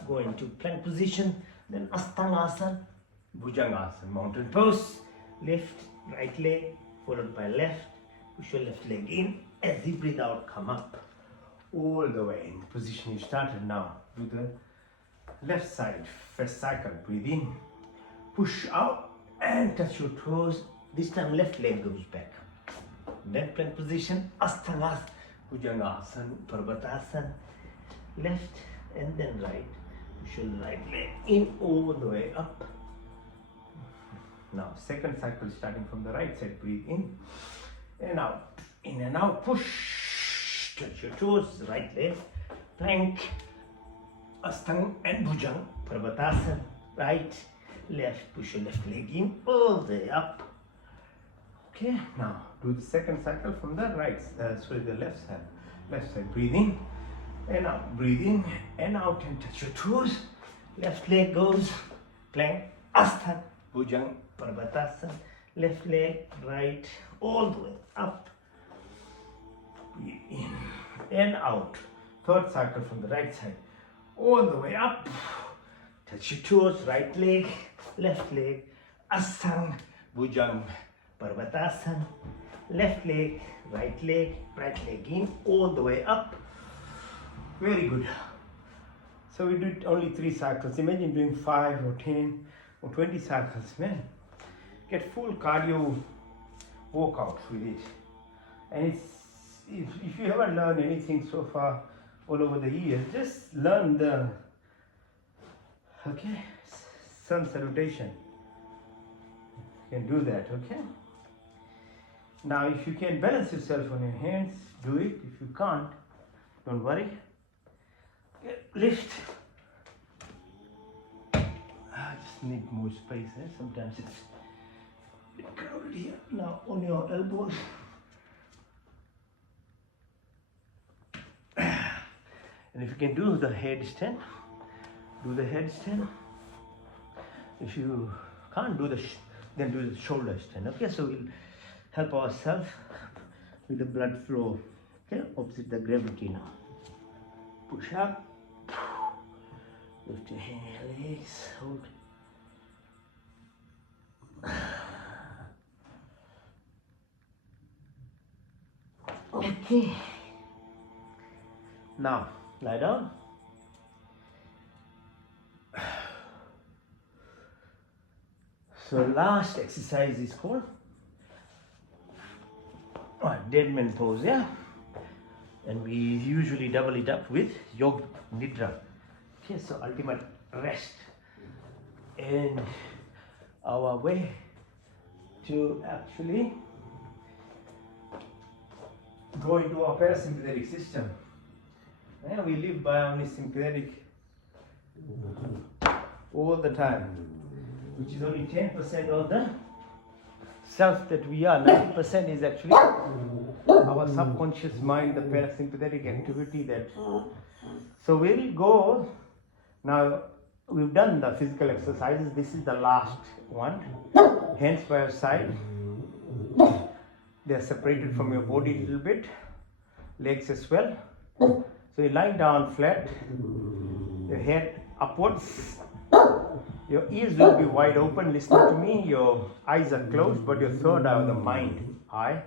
Go into plank position, then Asthanasana, Bhujangasana, mountain pose. Lift right leg followed by left. Push your left leg in. As you breathe out, come up all the way in the position you started now. Do the left side, first cycle. Breathe in, push out and touch your toes. This time left leg goes back. Then plank position, Asthanasana, Bhujangasana, Parvatasana. Left and then right. Push your right leg in all the way up. Now second cycle starting from the right side. Breathe in and out. In and out, push. Touch your toes, right leg. Plank, Ashtanga and Bhujanga, Parvatasana. Right, left, push your left leg in all the way up. Okay, now do the second cycle from the right, the left side. Left side, breathe in and out. Breathe in and out and touch your toes. Left leg goes, plank, Ashtanga, Bhujanga, Parvatasana. Left leg, right, all the way up. Breathe in and out. Third cycle from the right side, all the way up. Touch your toes, right leg, left leg, Ashtanga, Bhujanga, Parvatasana. Left leg, right leg in, all the way up. Very good. So we did only 3 cycles. Imagine doing 5 or 10 or 20 cycles, man. Get full cardio workouts with it. And it's, if you haven't learned anything so far all over the years, just learn the sun salutation. You can do that, okay? Now if you can balance yourself on your hands, do it. If you can't, don't worry. Lift. I just need more space. Sometimes it's a bit crowded here. Now on your elbows. And if you can do the headstand, do the headstand. If you can't do then do the shoulder stand. Okay, so we'll help ourselves with the blood flow. Okay, opposite the gravity now. Push up. Lift your legs. Hold. Okay. Now lie down. So last exercise is called dead man pose, yeah? And we usually double it up with Yoga Nidra. Okay, so ultimate rest. And our way to actually go into our parasympathetic system. And we live by only sympathetic all the time, which is only 10% of the self that we are. 90% is actually our subconscious mind, the parasympathetic activity that. So we'll go now. We've done the physical exercises. This is the last one. Hands by your side. They are separated from your body a little bit. Legs as well. So you're lying down flat. Your head upwards. Your ears will be wide open listening to me. Your eyes are closed, but your third eye, the mind eye,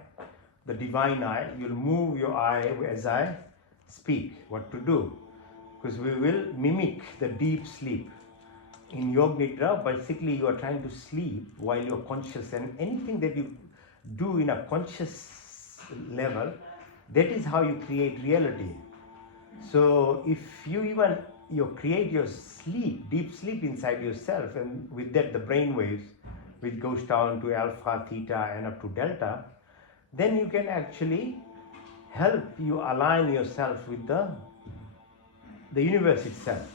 the divine eye, you'll move your eye as I speak what to do. Because we will mimic the deep sleep. In Yoga Nidra, basically you are trying to sleep while you're conscious, and anything that you do in a conscious level, that is how you create reality. So if you create your sleep, deep sleep inside yourself, and with that the brain waves, which goes down to alpha, theta, and up to delta, then you can actually help you align yourself with the universe itself.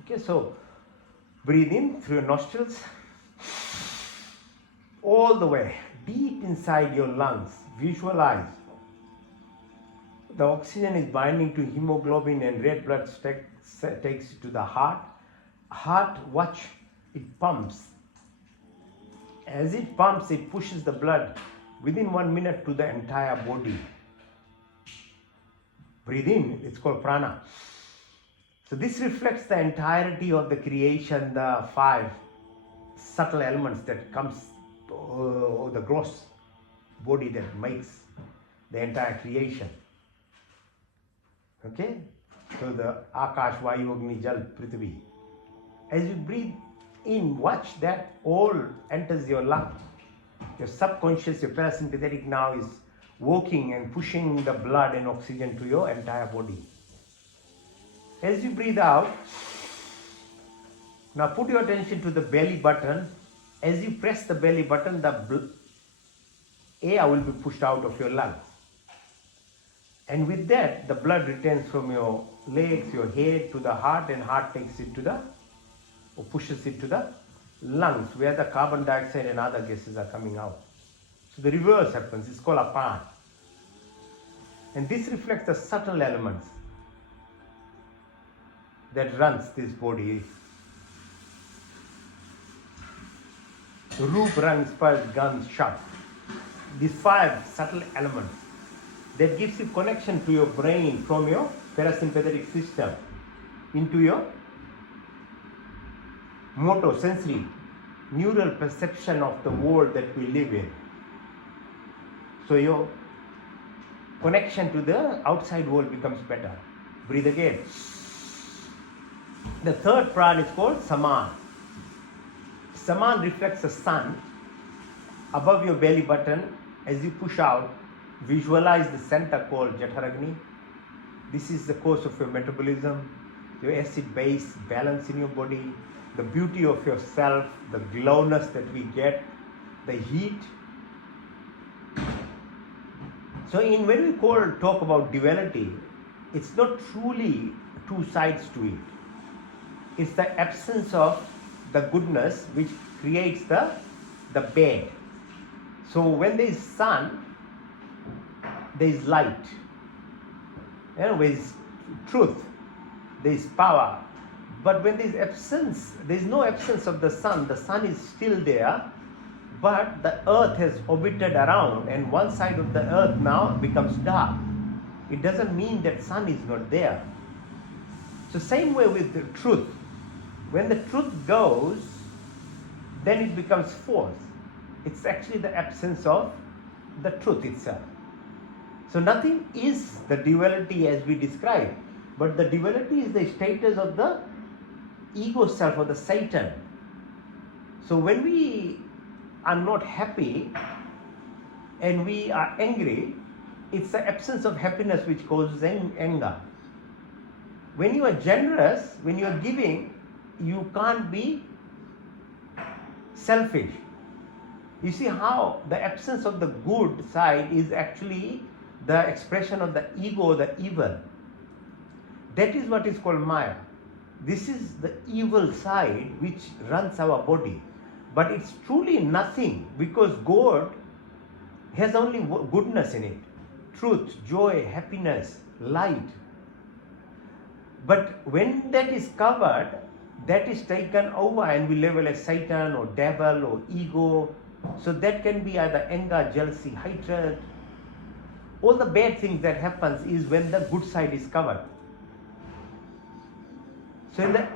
Okay, so breathe in through your nostrils, all the way deep inside your lungs. Visualize the oxygen is binding to hemoglobin, and red blood takes it to the heart. Heart, watch, it pumps. As it pumps, it pushes the blood within 1 minute to the entire body. Breathe in, it's called prana. So this reflects the entirety of the creation, the 5 subtle elements that comes, the gross body that makes the entire creation. Okay? So the Akash, Vayu, Agni, Jal, Prithvi. As you breathe in, watch that all enters your lung. Your subconscious, your parasympathetic now is working and pushing the blood and oxygen to your entire body. As you breathe out, now put your attention to the belly button. As you press the belly button, the air will be pushed out of your lungs. And with that, the blood returns from your legs, your head to the heart, and heart takes it or pushes it to the lungs, where the carbon dioxide and other gases are coming out. So the reverse happens. It's called apan. And this reflects the subtle elements that runs this body. Roop, Rang, Sparsh, Gandh, Shab. These 5 subtle elements that gives you connection to your brain from your parasympathetic system into your motor, sensory, neural perception of the world that we live in. So your connection to the outside world becomes better. Breathe again. The third prana is called Saman. Saman reflects the sun above your belly button. As you push out, visualize the center called Jatharagni. This is the course of your metabolism, your acid-base balance in your body, the beauty of yourself, the glowness that we get, the heat. So when we talk about duality, it's not truly 2 sides to it. It's the absence of the goodness which creates the bad. So when there is sun, there is light. There is truth, there is power. But when there is absence, there is no absence of the sun is still there, but the earth has orbited around, and one side of the earth now becomes dark. It doesn't mean that sun is not there. So same way with the truth. When the truth goes, then it becomes false. It's actually the absence of the truth itself. So nothing is the duality as we describe, but the duality is the status of the ego self or the Satan. So when we are not happy and we are angry, it's the absence of happiness which causes anger. When you are generous, when you are giving, you can't be selfish. You see how the absence of the good side is actually the expression of the ego, the evil. That is what is called Maya. This is the evil side which runs our body. But it's truly nothing, because God has only goodness in it. Truth, joy, happiness, light. But when that is covered, that is taken over and we label as Satan or devil or ego. So that can be either anger, jealousy, hatred. All the bad things that happens is when the good side is covered. So in the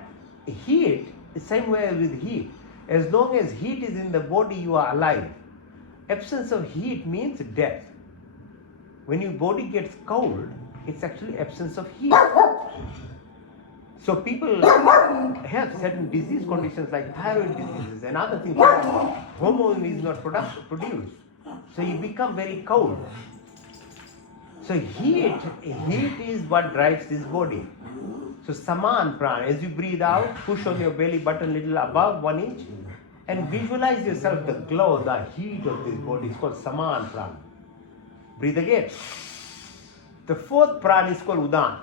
heat, the same way with heat. As long as heat is in the body, you are alive. Absence of heat means death. When your body gets cold, it's actually absence of heat. So people have certain disease conditions like thyroid diseases and other things. Hormone is not produced. So you become very cold. So heat is what drives this body. So Saman Prana, as you breathe out, push on your belly button little above 1 inch and visualize yourself the glow, the heat of this body. It's called Saman Prana. Breathe again. The fourth prana is called Udan.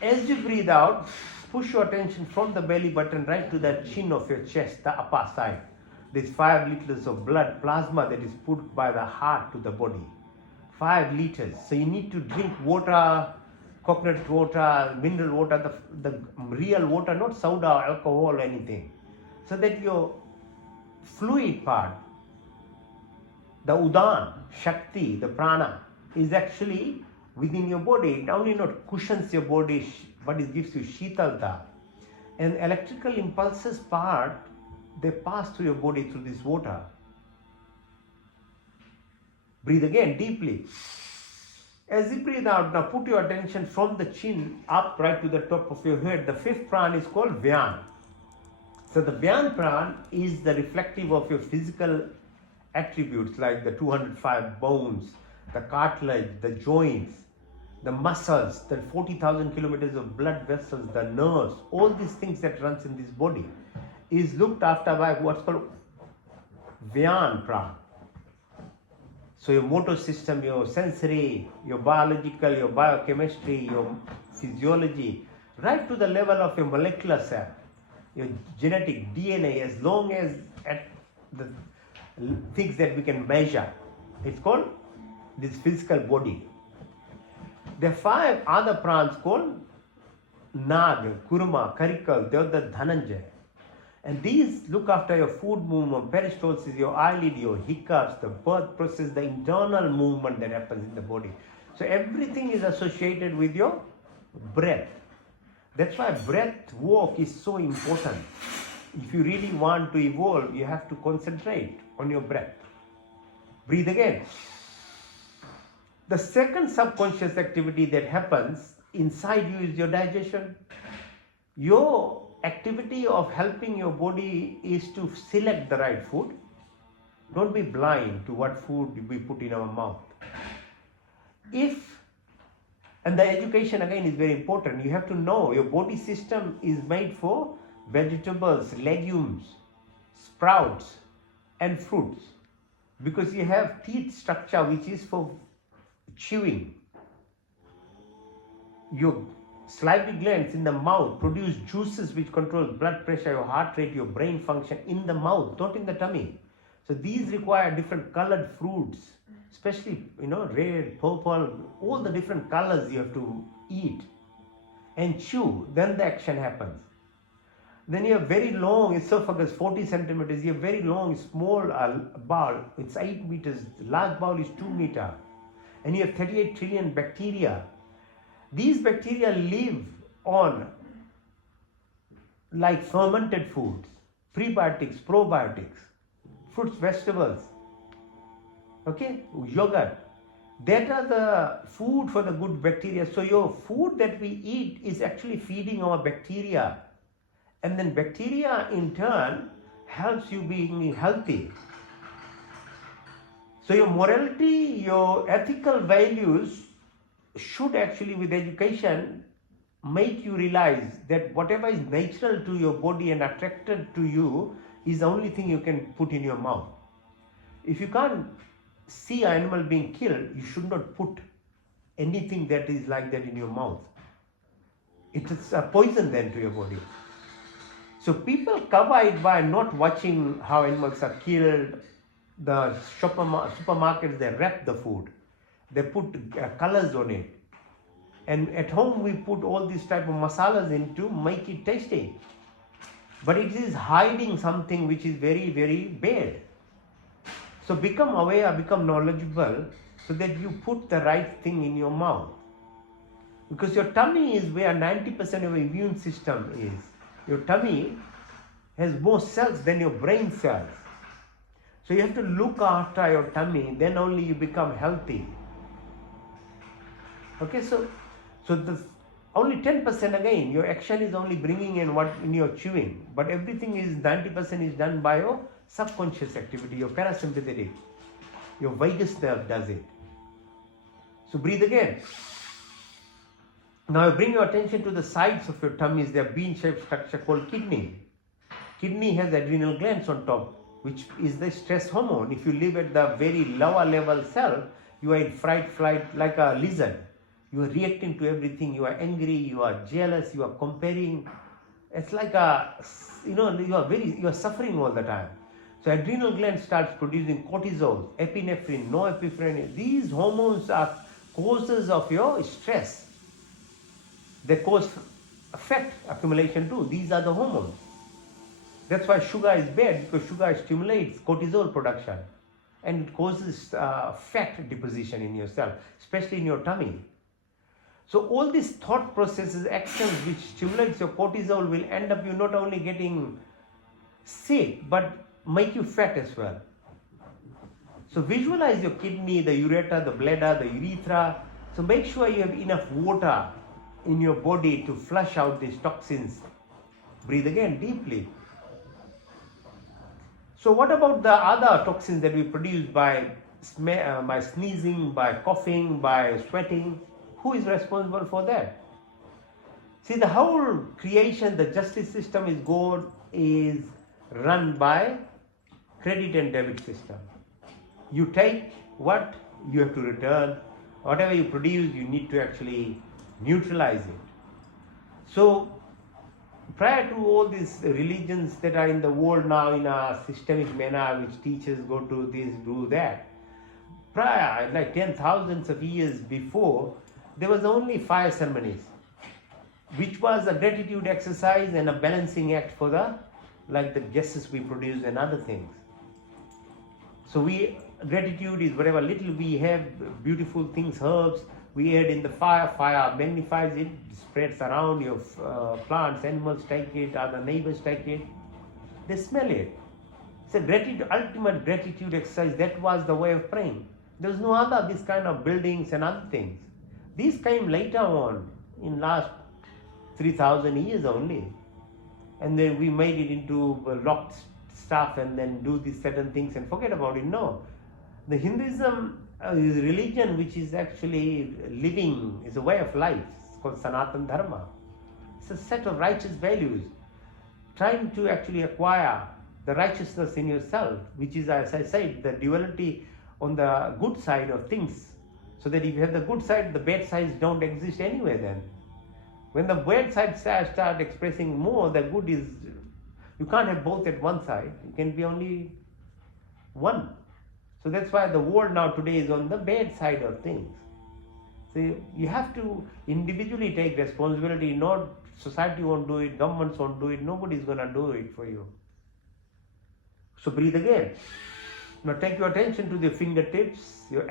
As you breathe out, push your attention from the belly button right to the chin of your chest, the upper side. There's 5 liters of blood plasma that is put by the heart to the body. 5 liters. So you need to drink water, coconut water, mineral water, the real water, not soda or alcohol or anything. So that your fluid part, the Udan, Shakti, the prana, is actually within your body. It only not cushions your body, but it gives you Shitalta. And electrical impulses part, they pass through your body through this water. Breathe again deeply. As you breathe out, now put your attention from the chin up right to the top of your head. The fifth prana is called Vyan. So the Vyan prana is the reflective of your physical attributes like the 205 bones, the cartilage, the joints, the muscles, the 40,000 kilometers of blood vessels, the nerves, all these things that runs in this body is looked after by what's called Vyan prana. So your motor system, your sensory, your biological, your biochemistry, your physiology, right to the level of your molecular cell, your genetic DNA, as long as at the things that we can measure. It's called this physical body. There are 5 other pranas called Nag, Kurma, Karikal, Devdat, Dhananjay. And these look after your food movement, peristalsis, your eyelid, your hiccups, the birth process, the internal movement that happens in the body. So everything is associated with your breath. That's why breath work is so important. If you really want to evolve, you have to concentrate on your breath. Breathe again. The second subconscious activity that happens inside you is your digestion. Your activity of helping your body is to select the right food. Don't be blind to what food we put in our mouth. And the education again is very important. You have to know your body system is made for vegetables, legumes, sprouts and fruits. Because you have teeth structure which is for chewing. Your salivary glands in the mouth produce juices which control blood pressure, your heart rate, your brain function in the mouth, not in the tummy. So these require different colored fruits, especially red, purple, all the different colors you have to eat and chew. Then the action happens. Then you have very long esophagus, 40 centimeters. You have very long, small bowel. It's 8 meters. Large bowel is 2 meters. And you have 38 trillion bacteria. These bacteria live on like fermented foods, prebiotics, probiotics, fruits, vegetables, yogurt. That are the food for the good bacteria. So your food that we eat is actually feeding our bacteria. And then bacteria in turn helps you being healthy. So your morality, your ethical values should actually, with education, make you realize that whatever is natural to your body and attracted to you is the only thing you can put in your mouth. if you can't see an animal being killed, you should not put anything that is like that in your mouth. It is a poison then to your body. So people cover it by not watching how animals are killed. The supermarkets, they wrap the food. They put colors on it. And at home we put all these type of masalas in to make it tasty. But it is hiding something which is very, very bad. So become aware, become knowledgeable, so that you put the right thing in your mouth. Because your tummy is where 90% of your immune system is. Your tummy has more cells than your brain cells. So you have to look after your tummy, then only you become healthy. Okay, so the only 10% again, your action is only bringing in what in your chewing, but everything is 90% is done by your subconscious activity, your parasympathetic, your vagus nerve does it. So breathe again. Now bring your attention to the sides of your tummy. There are bean-shaped structure called kidney. Kidney has adrenal glands on top, which is the stress hormone. If you live at the very lower level cell, you are in flight like a lizard. You are reacting to everything. You are angry. You are jealous. You are comparing. It's like you are suffering all the time. So adrenal gland starts producing cortisol, epinephrine, norepinephrine. These hormones are causes of your stress. They cause fat accumulation too. These are the hormones. That's why sugar is bad, because sugar stimulates cortisol production and it causes fat deposition in your cell, especially in your tummy. So all these thought processes, actions which stimulates your cortisol will end up you not only getting sick but make you fat as well. So visualize your kidney, the ureter, the bladder, the urethra. So make sure you have enough water in your body to flush out these toxins. Breathe again deeply. So what about the other toxins that we produce by sneezing, by coughing, by sweating? Who is responsible for that? See, the whole creation, the justice system is run by credit and debit system. You take what you have to return. Whatever you produce, you need to actually neutralize it. So prior to all these religions that are in the world now in a systemic manner, which teachers go to this, do that, prior, like 10,000s of years before, there was only fire ceremonies, which was a gratitude exercise and a balancing act for the gases we produce and other things. So gratitude is whatever little we have, beautiful things, herbs, we add in the fire, fire magnifies it, spreads around, your plants, animals take it, other neighbors take it, they smell it. It's a ultimate gratitude exercise. That was the way of praying. There was no other this kind of buildings and other things. These came later on, in last 3,000 years only. And then we made it into locked stuff and then do these certain things and forget about it. No. The Hinduism is a religion which is actually living, is a way of life. It's called Sanatana Dharma. It's a set of righteous values. Trying to actually acquire the righteousness in yourself, which is, as I said, the duality on the good side of things. So that if you have the good side, the bad sides don't exist anyway then. When the bad sides start expressing more, the good is, you can't have both at one side. You can be only one. So that's why the world now today is on the bad side of things. So you have to individually take responsibility. Not society won't do it, governments won't do it, nobody's going to do it for you. So breathe again. Now take your attention to the fingertips, your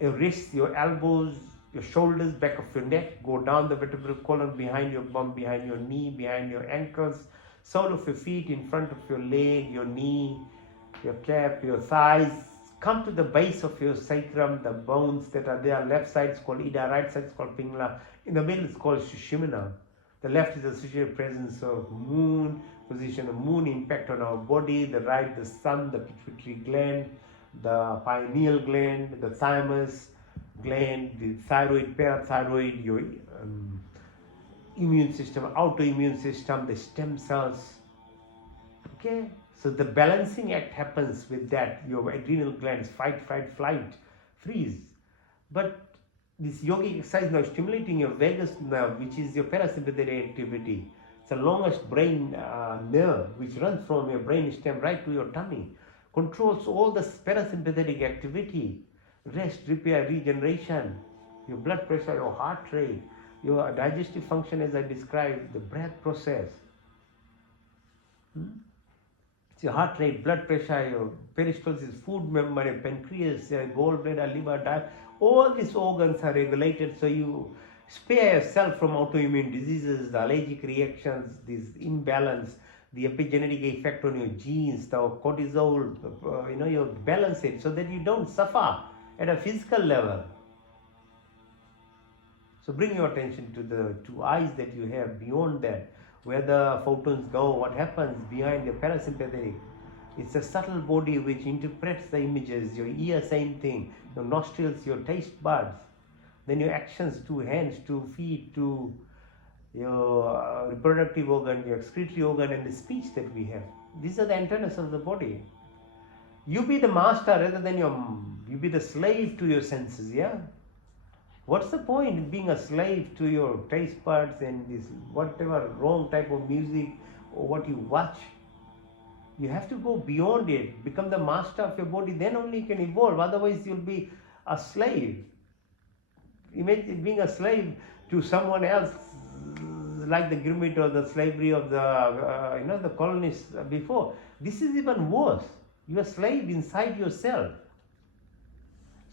wrists, your elbows, your shoulders, back of your neck, go down the vertebral column, behind your bum, behind your knee, behind your ankles, sole of your feet, in front of your leg, your knee, your calf, your thighs. Come to the base of your sacrum, the bones that are there. Left side is called Ida, right side is called Pingala. In the middle is called Sushumna. The left is associated presence of moon, position of moon, impact on our body. The right, the sun, the pituitary gland, the pineal gland, the thymus gland, the thyroid, parathyroid, your immune system, autoimmune system, the stem cells. Okay, So the balancing act happens with that. Your adrenal glands fight, flight, freeze. But this yogic exercise now stimulating your vagus nerve, which is your parasympathetic activity. It's the longest brain nerve which runs from your brain stem right to your tummy. Controls all the parasympathetic activity, rest, repair, regeneration, your blood pressure, your heart rate, your digestive function as I described, the breath process. It's your heart rate, blood pressure, your peristalsis, food memory, pancreas, gallbladder, liver, diet. All these organs are regulated, so you spare yourself from autoimmune diseases, the allergic reactions, this imbalance, the epigenetic effect on your genes, the cortisol, you balance it so that you don't suffer at a physical level. So bring your attention to the two eyes that you have beyond that, where the photons go, what happens behind the parasympathetic. It's a subtle body which interprets the images, your ear, same thing, your nostrils, your taste buds, then your actions, to hands, to feet, to your reproductive organ, your excretory organ, and the speech that we have. These are the antennas of the body. You be the master rather than you be the slave to your senses, yeah? What's the point in being a slave to your taste buds and this whatever wrong type of music or what you watch? You have to go beyond it, become the master of your body, then only you can evolve. Otherwise, you'll be a slave. Imagine being a slave to someone else, like the Grimit or the slavery of the the colonists before. This is even worse. You are a slave inside yourself.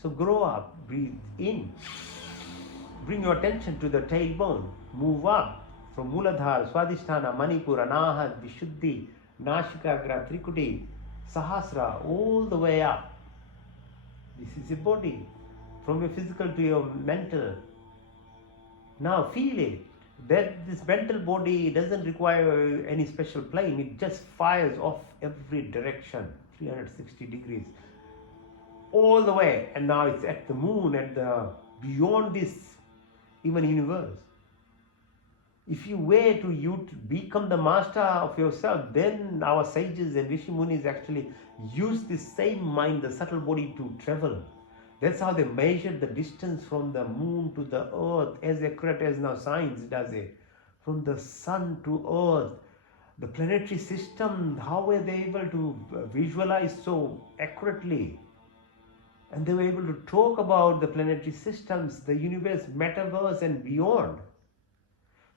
So grow up, breathe in. Bring your attention to the tailbone. Move up from Muladhara, Swadhisthana, Manipura, Anahat, Vishuddhi, Nashikagra, Trikuti, Sahasra, all the way up. This is your body, from your physical to your mental. Now feel it, that this mental body doesn't require any special plane, it just fires off every direction, 360 degrees, all the way, and now it's at the moon, at the beyond this even universe. If you were to become the master of yourself, then our sages and Rishi Munis actually use this same mind, the subtle body, to travel. That's how they measured the distance from the moon to the earth, as accurate as now science does it. From the sun to earth, the planetary system, how were they able to visualize so accurately? And they were able to talk about the planetary systems, the universe, metaverse and beyond.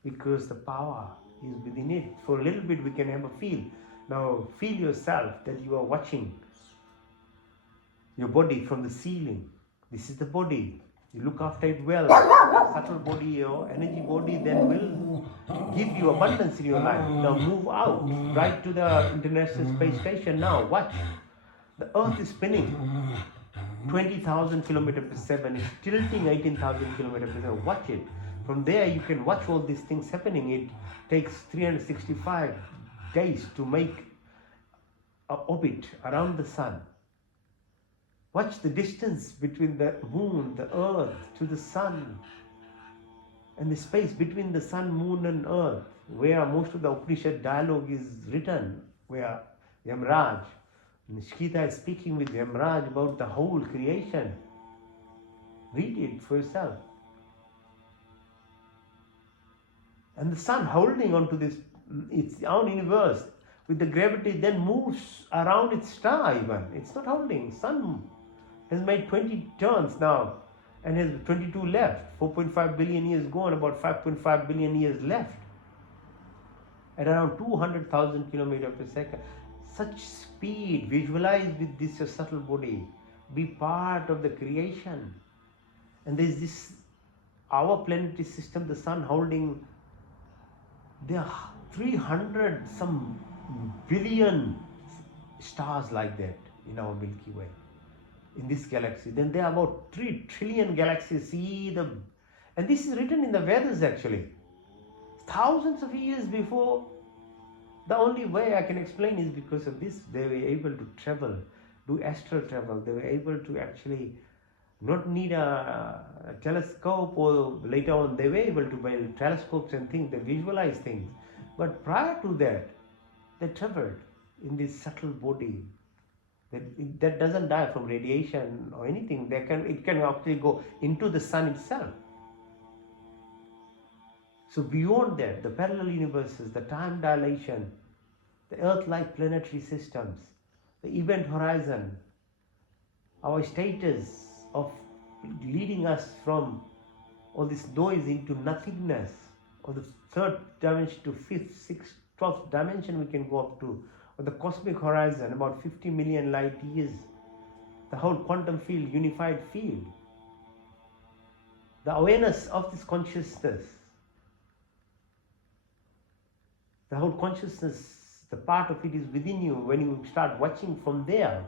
Because the power is within it. For a little bit we can have a feel. Now feel yourself that you are watching your body from the ceiling. This is the body. You look after it well. Your subtle body, your energy body then will give you abundance in your life. Now move out right to the International Space Station. Now watch. The earth is spinning 20,000 kilometers per second. It's tilting 18,000 kilometers per second. Watch it. From there you can watch all these things happening. It takes 365 days to make an orbit around the sun. Watch the distance between the moon, the earth, to the sun, and the space between the sun, moon and earth, where most of the Upanishad dialogue is written, where Yamraj, Nishkita is speaking with Yamraj about the whole creation. Read it for yourself. And the sun holding onto this, its own universe, with the gravity, then moves around its star even. It's not holding. Sun has made 20 turns now and has 22 left. 4.5 billion years gone, about 5.5 billion years left. At around 200,000 kilometers per second. Such speed, visualize with this your subtle body. Be part of the creation. And there's this, our planetary system, the sun holding, there are 300 some billion stars like that in our Milky Way, in this galaxy. Then there are about 3 trillion galaxies. And this is written in the Vedas actually. Thousands of years before. The only way I can explain is because of this. They were able to travel, do astral travel. They were able to actually not need a telescope, or later on they were able to build telescopes and things. They visualize things. But prior to that, they traveled. in this subtle body that doesn't die from radiation or anything. It can actually go into the sun itself. So beyond that, the parallel universes, the time dilation, the Earth-like planetary systems, the event horizon, our status of leading us from all this noise into nothingness, or the third dimension to fifth, sixth, 12th dimension we can go up to, or the cosmic horizon, about 50 million light years, the whole quantum field, unified field, the awareness of this consciousness, the whole consciousness, the part of it is within you. When you start watching from there,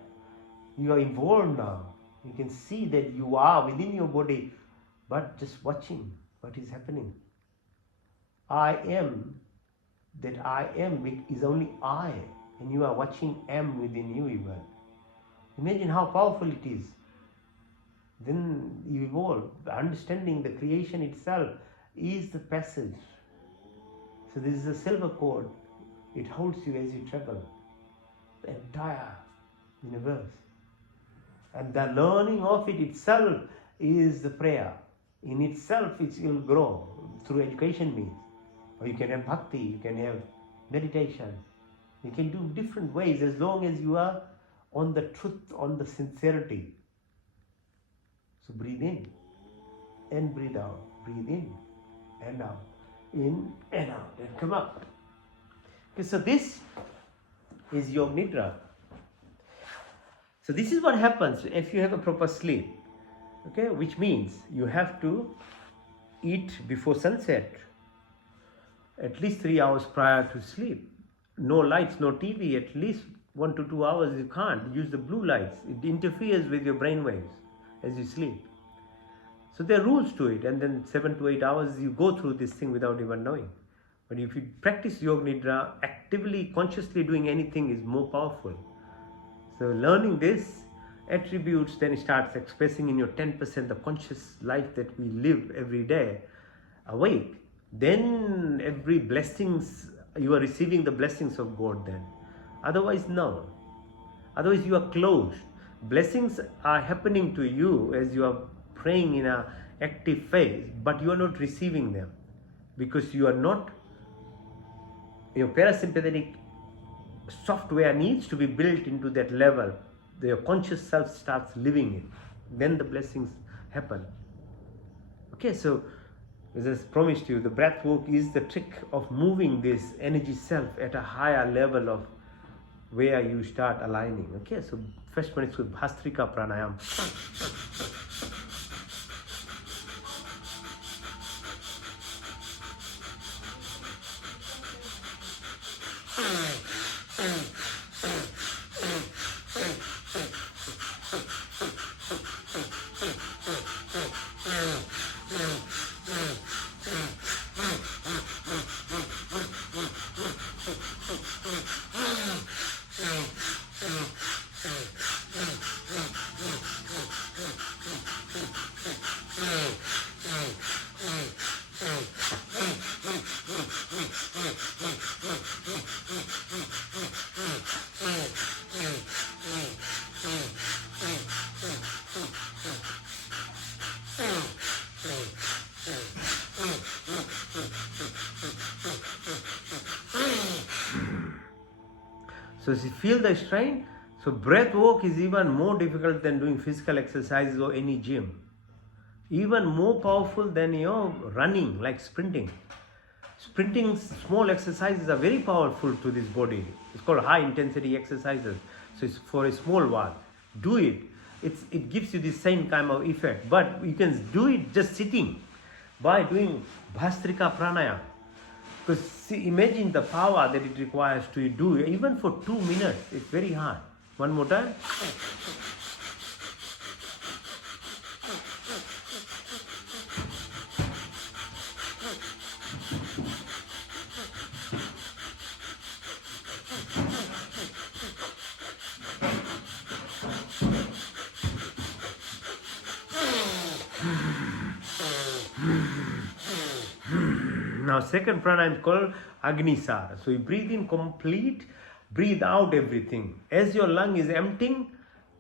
you are involved now. You can see that you are within your body, but just watching what is happening. I am, that I am is only I, and you are watching am within you even. Imagine how powerful it is. Then you evolve. Understanding the creation itself is the passage. So this is a silver cord. It holds you as you travel. The entire universe. And the learning of it itself is the prayer. In itself it will grow through education means. Or you can have bhakti, you can have meditation. You can do different ways as long as you are on the truth, on the sincerity. So breathe in and breathe out. Breathe in and out. In and out. And come up. Okay, so this is Yoga Nidra. So this is what happens if you have a proper sleep. Okay, which means you have to eat before sunset, at least 3 hours prior to sleep. No lights, no TV, at least 1 to 2 hours you can't. Use the blue lights. It interferes with your brain waves as you sleep. So there are rules to it, and then 7 to 8 hours you go through this thing without even knowing. But if you practice Yoga Nidra, actively, consciously doing anything is more powerful. So learning this attributes then starts expressing in your 10% the conscious life that we live every day, awake. Then every blessings, you are receiving the blessings of God then. Otherwise, no. Otherwise, you are closed. Blessings are happening to you as you are praying in an active phase, but you are not receiving them because you are not, your parasympathetic software needs to be built into that level. Your conscious self starts living it. Then the blessings happen. Okay, so as I promised you, the breath work is the trick of moving this energy self at a higher level of where you start aligning. Okay, so first one is with Bhastrika Pranayam. So as you feel the strain, so breath work is even more difficult than doing physical exercises or any gym. Even more powerful than running, like sprinting. Sprinting, small exercises are very powerful to this body. It's called high intensity exercises. So it's for a small while. Do it. It gives you the same kind of effect. But you can do it just sitting by doing Bhastrika Pranayama. Because see, imagine the power that it requires to do even for 2 minutes. It's very hard. One more time. Now second pranayama is called Agnisara. So you breathe in complete Breathe out everything. As your lung is emptying,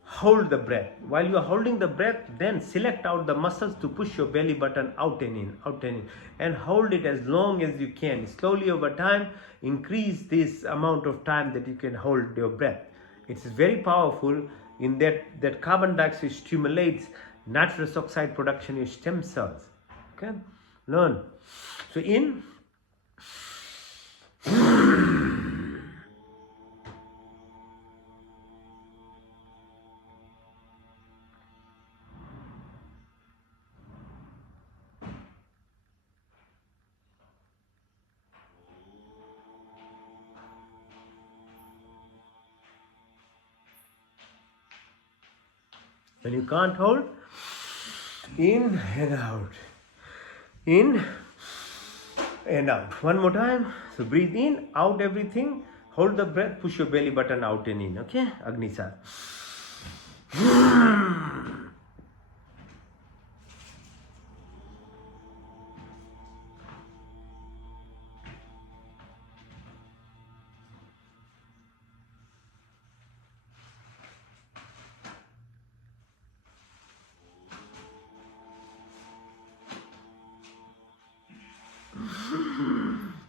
hold the breath. While you are holding the breath, then select out the muscles to push your belly button out and in, and hold it as long as you can. Slowly over time, increase this amount of time that you can hold your breath. It's very powerful in that carbon dioxide stimulates nitrous oxide production in stem cells. Okay, learn. So in. When you can't hold, in and out. In and out. One more time. So breathe in, out everything. Hold the breath, push your belly button out and in. Okay? Agnisar.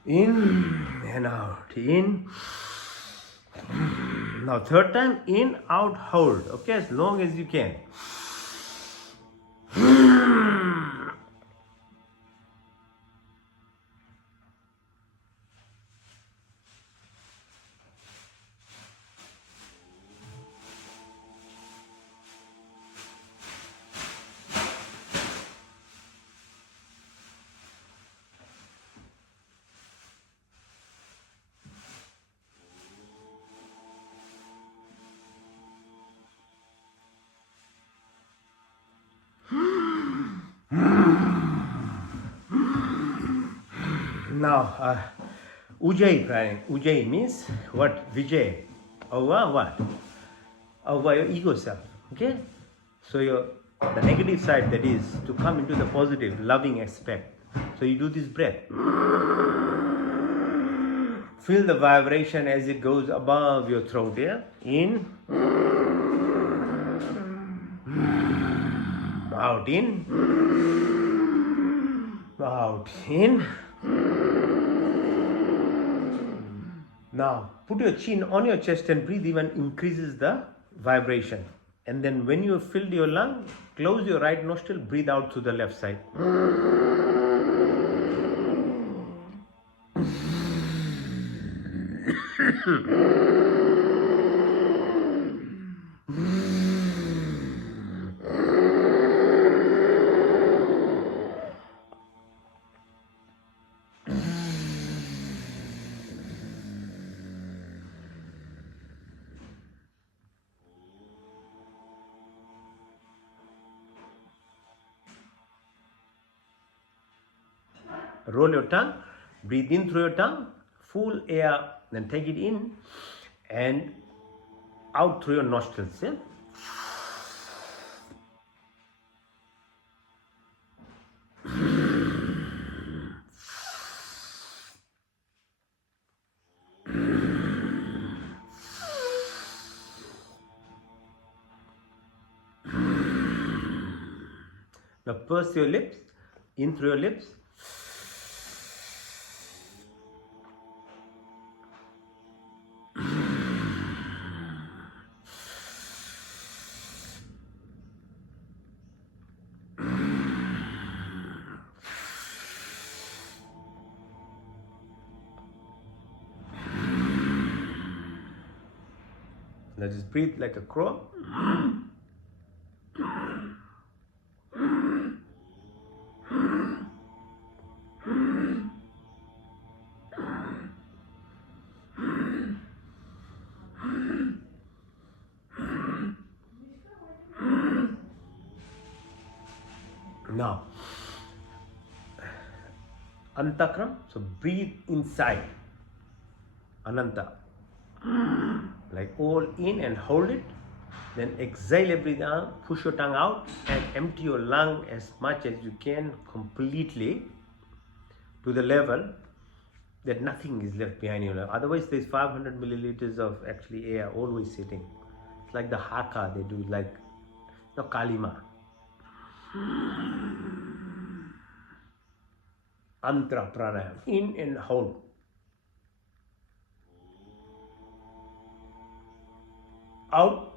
In and out. In. Now third time, in, out, hold. Okay, as long as you can. Now, Ujjayi praying. Ujjayi means what? Vijay. Over what? Over your ego self. Okay? So the negative side, that is to come into the positive, loving aspect. So you do this breath. Feel the vibration as it goes above your throat. Yeah? In. Out. In. Out. In. Now, put your chin on your chest and breathe even increases the vibration. And then when you have filled your lung, close your right nostril, breathe out to the left side. Roll your tongue, breathe in through your tongue, full air, then take it in and out through your nostrils. Yeah? Now purse your lips, in through your lips. Now just breathe like a crow. Now, Antakram, so breathe inside. Ananta. Like all in and hold it. Then exhale everything out, push your tongue out and empty your lung as much as you can completely to the level that nothing is left behind your life. Otherwise, there's 500 milliliters of actually air always sitting. It's like the haka they do, like no kalima. Antra pranayam, in and hold. Out.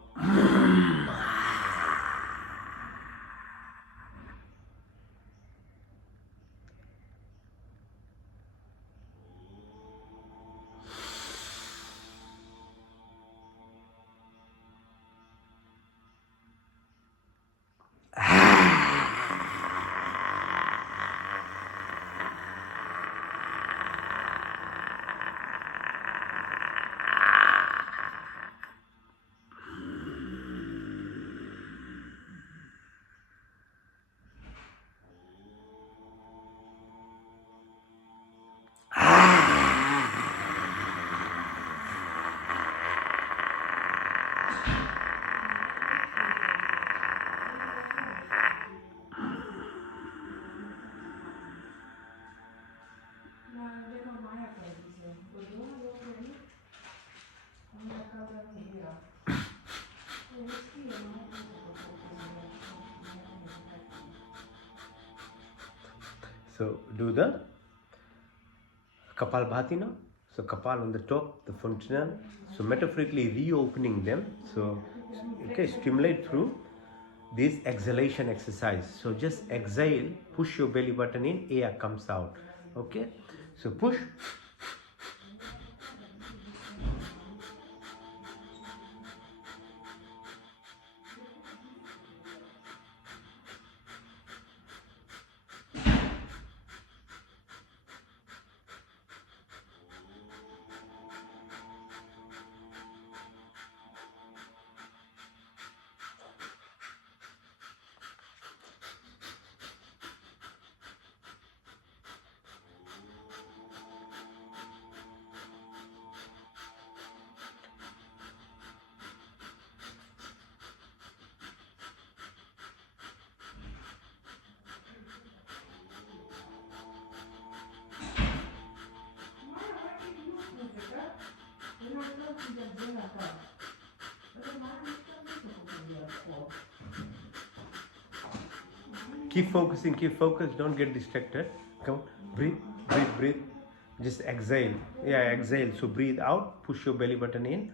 So do the Kapalbhati now. So Kapal on the top, the fontanel. So metaphorically reopening them. So okay, stimulate through this exhalation exercise. So just exhale, push your belly button in, air comes out. Okay, so push. Keep focusing, keep focused, don't get distracted. Come on, breathe, breathe, breathe. Just exhale. Yeah, exhale. So breathe out, push your belly button in.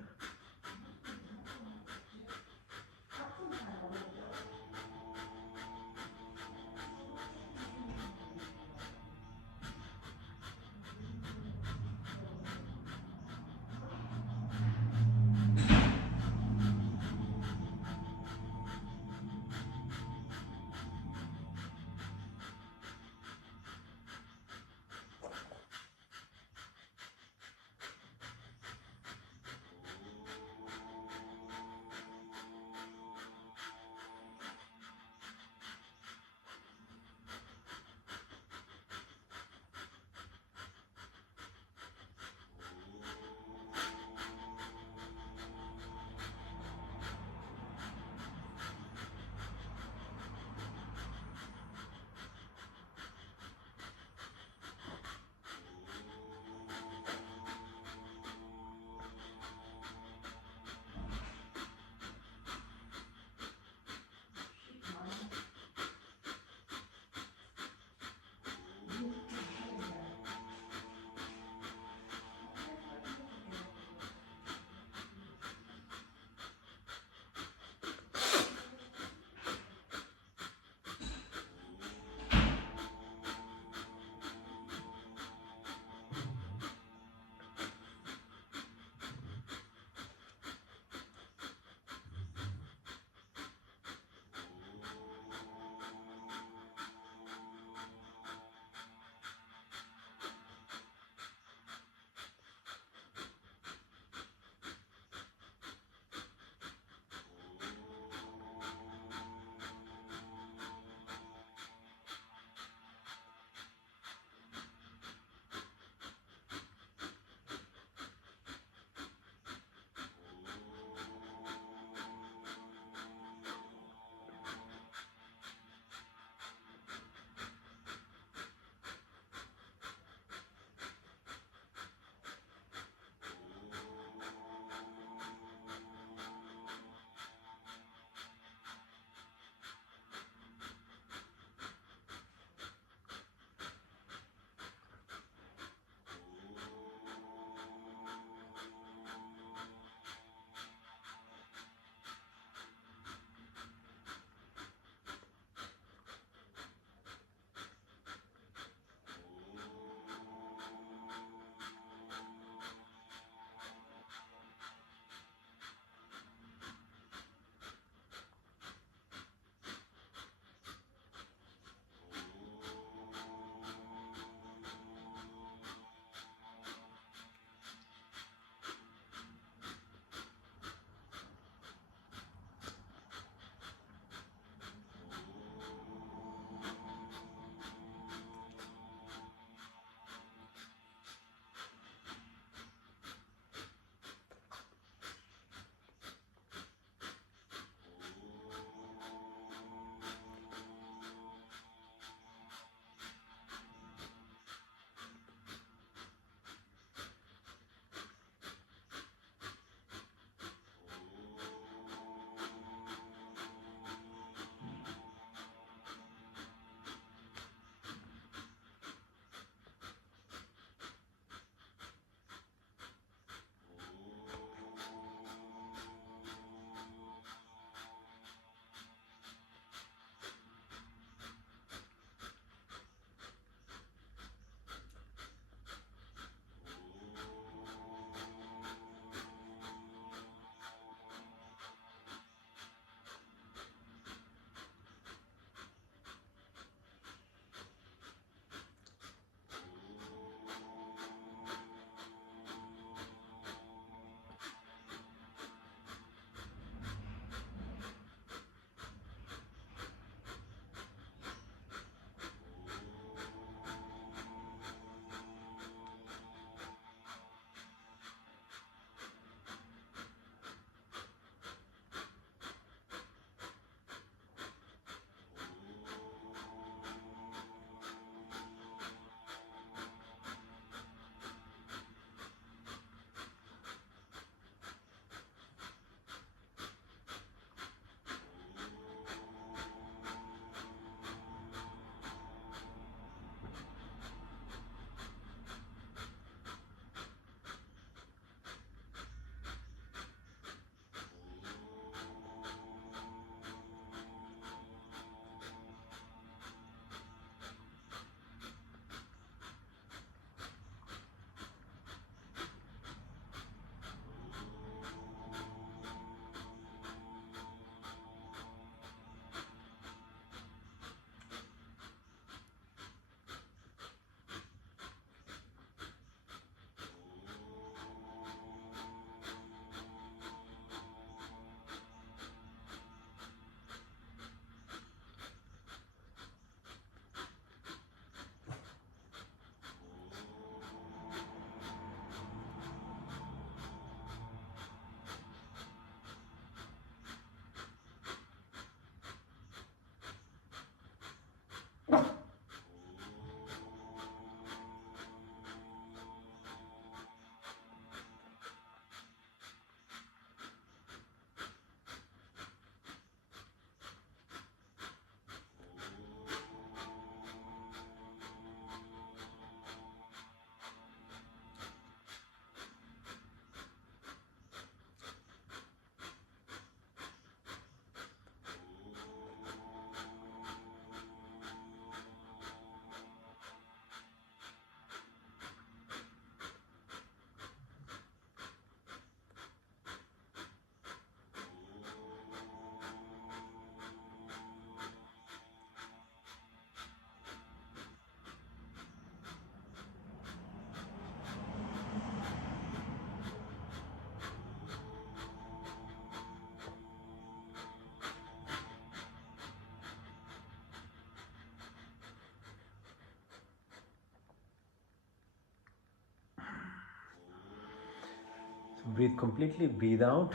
breathe completely, breathe out,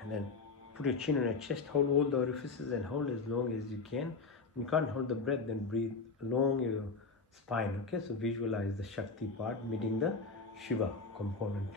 and then put your chin on your chest, hold all the orifices and hold as long as you can. When you can't hold the breath, then breathe along your spine. Okay, so visualize the Shakti part meeting the Shiva component.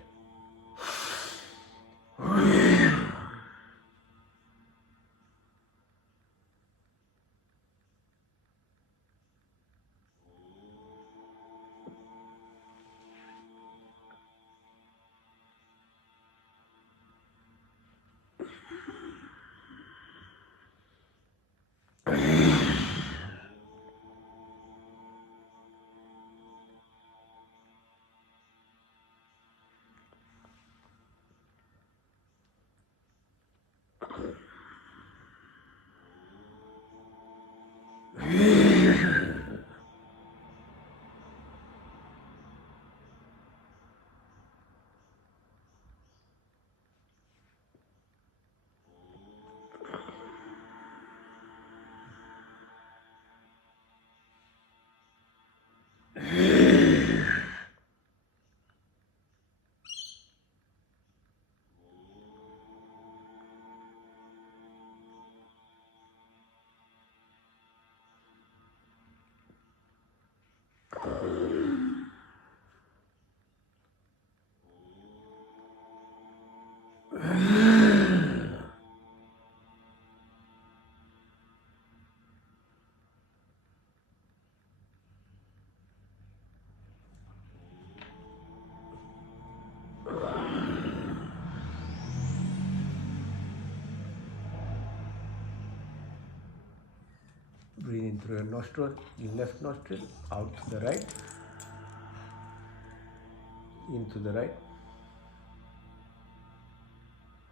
Breathe in through your nostril, left nostril, out to the right, into the right,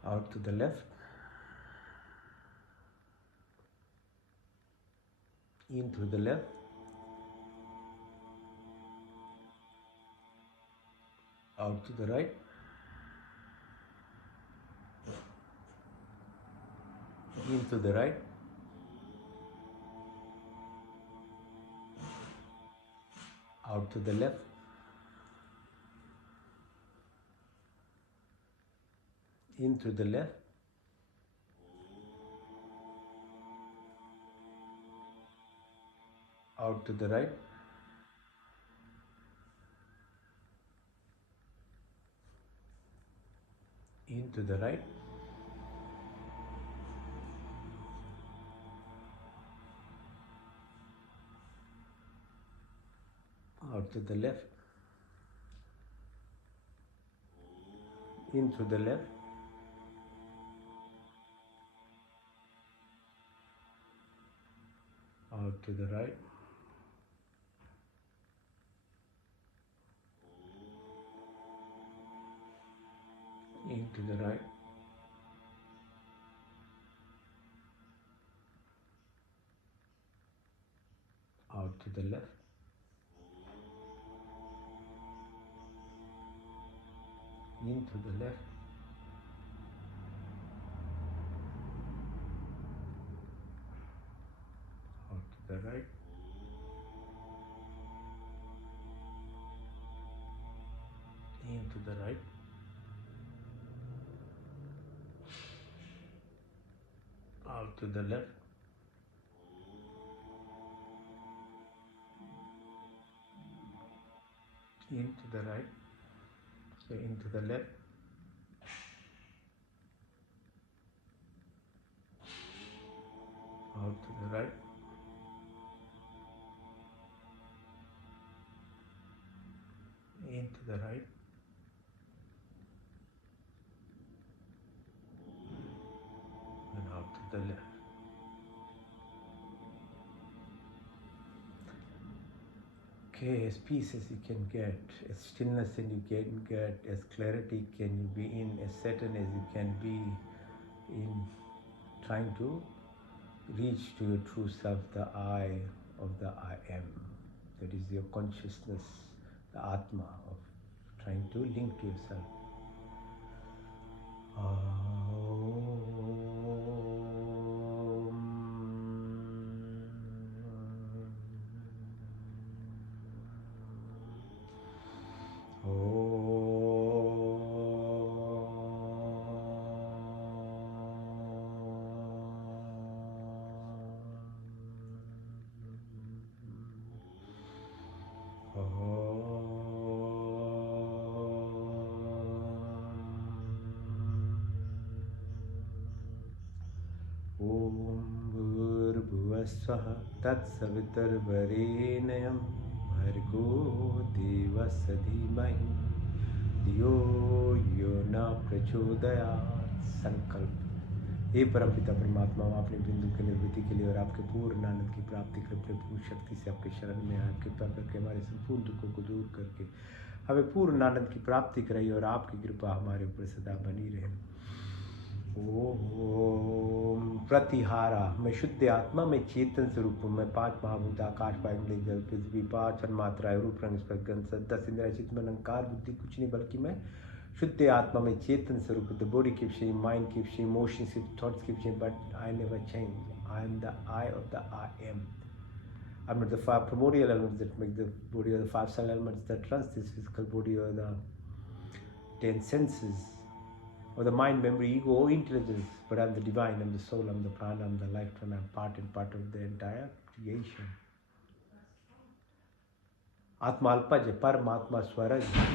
out to the left, in through the left, out to the right, into the right, out to the left, into the left, out to the right, into the right, out to the left, into the left, out to the right, into the right, out to the left, into the left, out to the right, into the right, out to the left, into the right, so into the left, out to the right, into the right, and out to the left. Okay, as peace as you can get, as stillness as you can get, as clarity can you be in, as certain as you can be in trying to reach to your true self, the I of the I am. That is your consciousness, the Atma of trying to link to yourself. स्वः तत्सवितुर्वरेण्यं भर्गो देवस्य धीमहि धियो यो न प्रचोदयात्। संकल्प। हे परमपिता परमात्मा, आपने बिंदु की निर्वृत्ति के लिए और आपके पूर्ण आनंद की प्राप्ति के अपने पूर्ण शक्ति से आपके शरण में आए, कृपा करके हमारे संपूर्ण दुखों को दूर करके हमें पूर्ण आनंद की प्राप्ति कराई और आपकी कृपा हमारे ऊपर सदा बनी रहे। ओम प्रतिहारा। मैं शुद्ध आत्मा में चेतन स्वरूप हूँ। मैं 5 महाभूत आकाश वायुमंडल जल पृथ्वी 5 तन्मात्राएं रूप रंग स्पर्श गंध 10 इंद्रिय चित्त मन अहंकार बुद्धि कुछ नहीं, बल्कि मैं शुद्ध आत्मा में चेतन स्वरूप। The body keeps changing, mind keeps changing, emotions keep, thoughts keep changing, but I never change. I am the I of the I am. I'm not the 5 primordial elements that make the body, or the 5 cell elements that runs this physical body, or the 10 senses, or the mind, memory, ego, or intelligence, but I'm the divine, I'm the soul, I'm the prana, I'm the lifetime, I'm part and part of the entire creation. आत्मा अल्पज है, परमात्मा स्वरज है।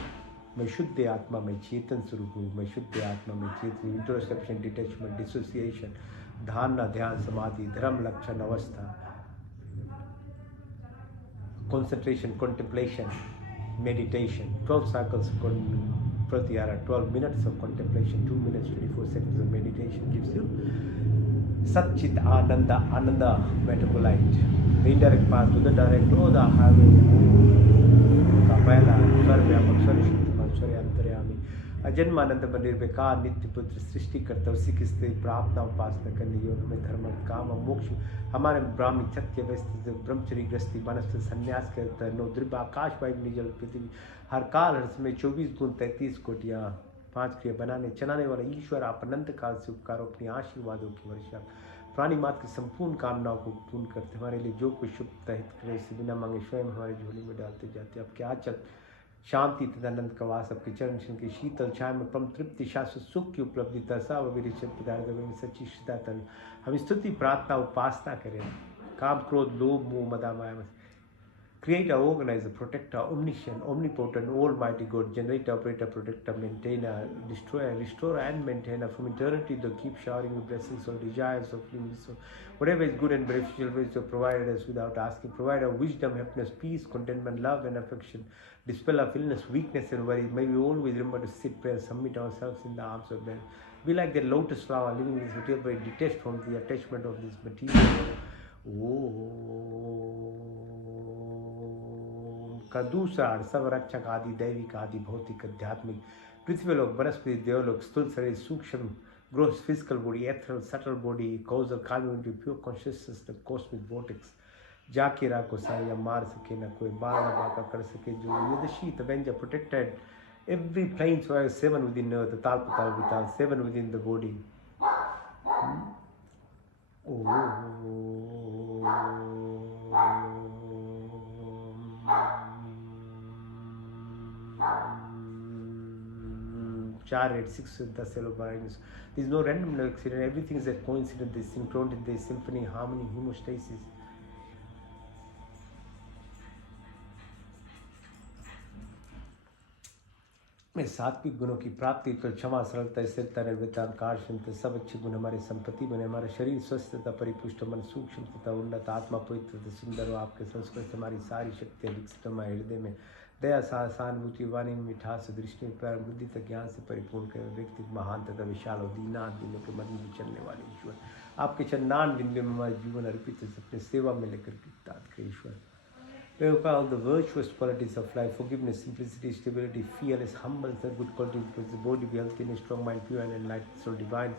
मैं शुद्ध आत्मा में चेतन स्वरूप हूँ। मैं शुद्ध आत्मा में चेतन, इंट्रोस्पेक्शन, डिटैचमेंट, डिसोसिएशन, धारणा, ध्यान, समाधि, धर्म, लक्षण, अवस्था, concentration, contemplation, meditation, 12 cycles of pratyahara, 12 minutes of contemplation, 2 minutes, 24 seconds of meditation gives you Satchit Ananda, Ananda metabolite, the indirect path to the direct or the highway का पहला सर्वव्यापक सर्वशक्तिमान सर्व अंतर्यामी अजन्मानंद निर्विकार नित्य पुत्र सृष्टि करता उसी की स्थिति प्रार्थना उपासना करने योग में धर्म काम और मोक्ष हमारे ब्राह्मी क्षत्रिय व्यस्त ब्रह्मचर्य गृहस्थी वनस्पति संन्यास करता है। नौ द्रव्य आकाश वायु निजल पृथ्वी हर काल हर समय 24 गुण 33 कोटियाँ 5 क्रिया बनाने चलाने वाला ईश्वर आप अनंत काल से उपकारों अपनी आशीर्वादों की वर्षा प्राणी मात्र की संपूर्ण कामनाओं को पूर्ण करते हमारे लिए जो कुछ शुभ हित करे उसे बिना मांगे स्वयं हमारी झोली में डालते जाते। आपके आंचल शांति तथा आनंद का वास, आपके चरण की शीतल छाया में परम तृप्ति शाश्वत सुख की उपलब्धि तरसा व विरिचित पदार्थ में सच्ची श्रद्धा तन हम स्तुति प्रार्थना उपासना करें। काम क्रोध लोभ मोह मदा माया Creator, organizer, protector, omniscient, omnipotent, almighty God, generator, operator, protector, maintainer, destroyer, restorer and maintainer from eternity to keep showering with blessings or desires of humans. So whatever is good and beneficial for us, provide us without asking. Provide our wisdom, happiness, peace, contentment, love and affection. Dispel our illness, weakness and worries. May we always remember to sit, pray and submit ourselves in the arms of God. Be like the lotus flower living in this material body, detached from the attachment of this material. का दूसरा सब रक्षक आदि दैविक आदि भौतिक आध्यात्मिक पृथ्वी लोक वनस्पति देवलोक स्थूल शरीर सूक्ष्म gross physical body ethereal subtle body causal community pure consciousness the cosmic vortex जाके राह को साया मार सके न कोई बार न बाका कर सके जो ये द शीत वेंजर protected every plane so 7 within earth tal patal vital 7 within the body Char at 6 the cello barings. There is no random accident, everything is a coincidence, there is synchronity, there is symphony, harmony, homeostasis. में सात्विक गुणों की प्राप्ति तो क्षमा सरलता स्थिरता निर्भयता कार्य सब अच्छे गुण हमारे संपत्ति बने। हमारा शरीर स्वस्थ तथा परिपुष्ट मन सूक्ष्म तथा उन्नत आत्मा पवित्र तथा सुंदर हो। आपके संस्कृत हमारी सारी शक्तियाँ विकसित हमारे हृदय में दया सहानुभूति वाणी में मिठास दृष्टि में प्यार बुद्धि तक ज्ञान से परिपूर्ण कर व्यक्ति महान तथा विशाल और दीना दिनों के मन में चलने वाले ईश्वर आपके चन्नान बिंदु में हमारे जीवन अर्पित अपने सेवा में लेकर के ईश्वर Purify all the virtuous qualities of life, forgiveness, simplicity, stability, fearless, humble, and good qualities, because the body be healthy and strong, mind pure and enlightened, so divine.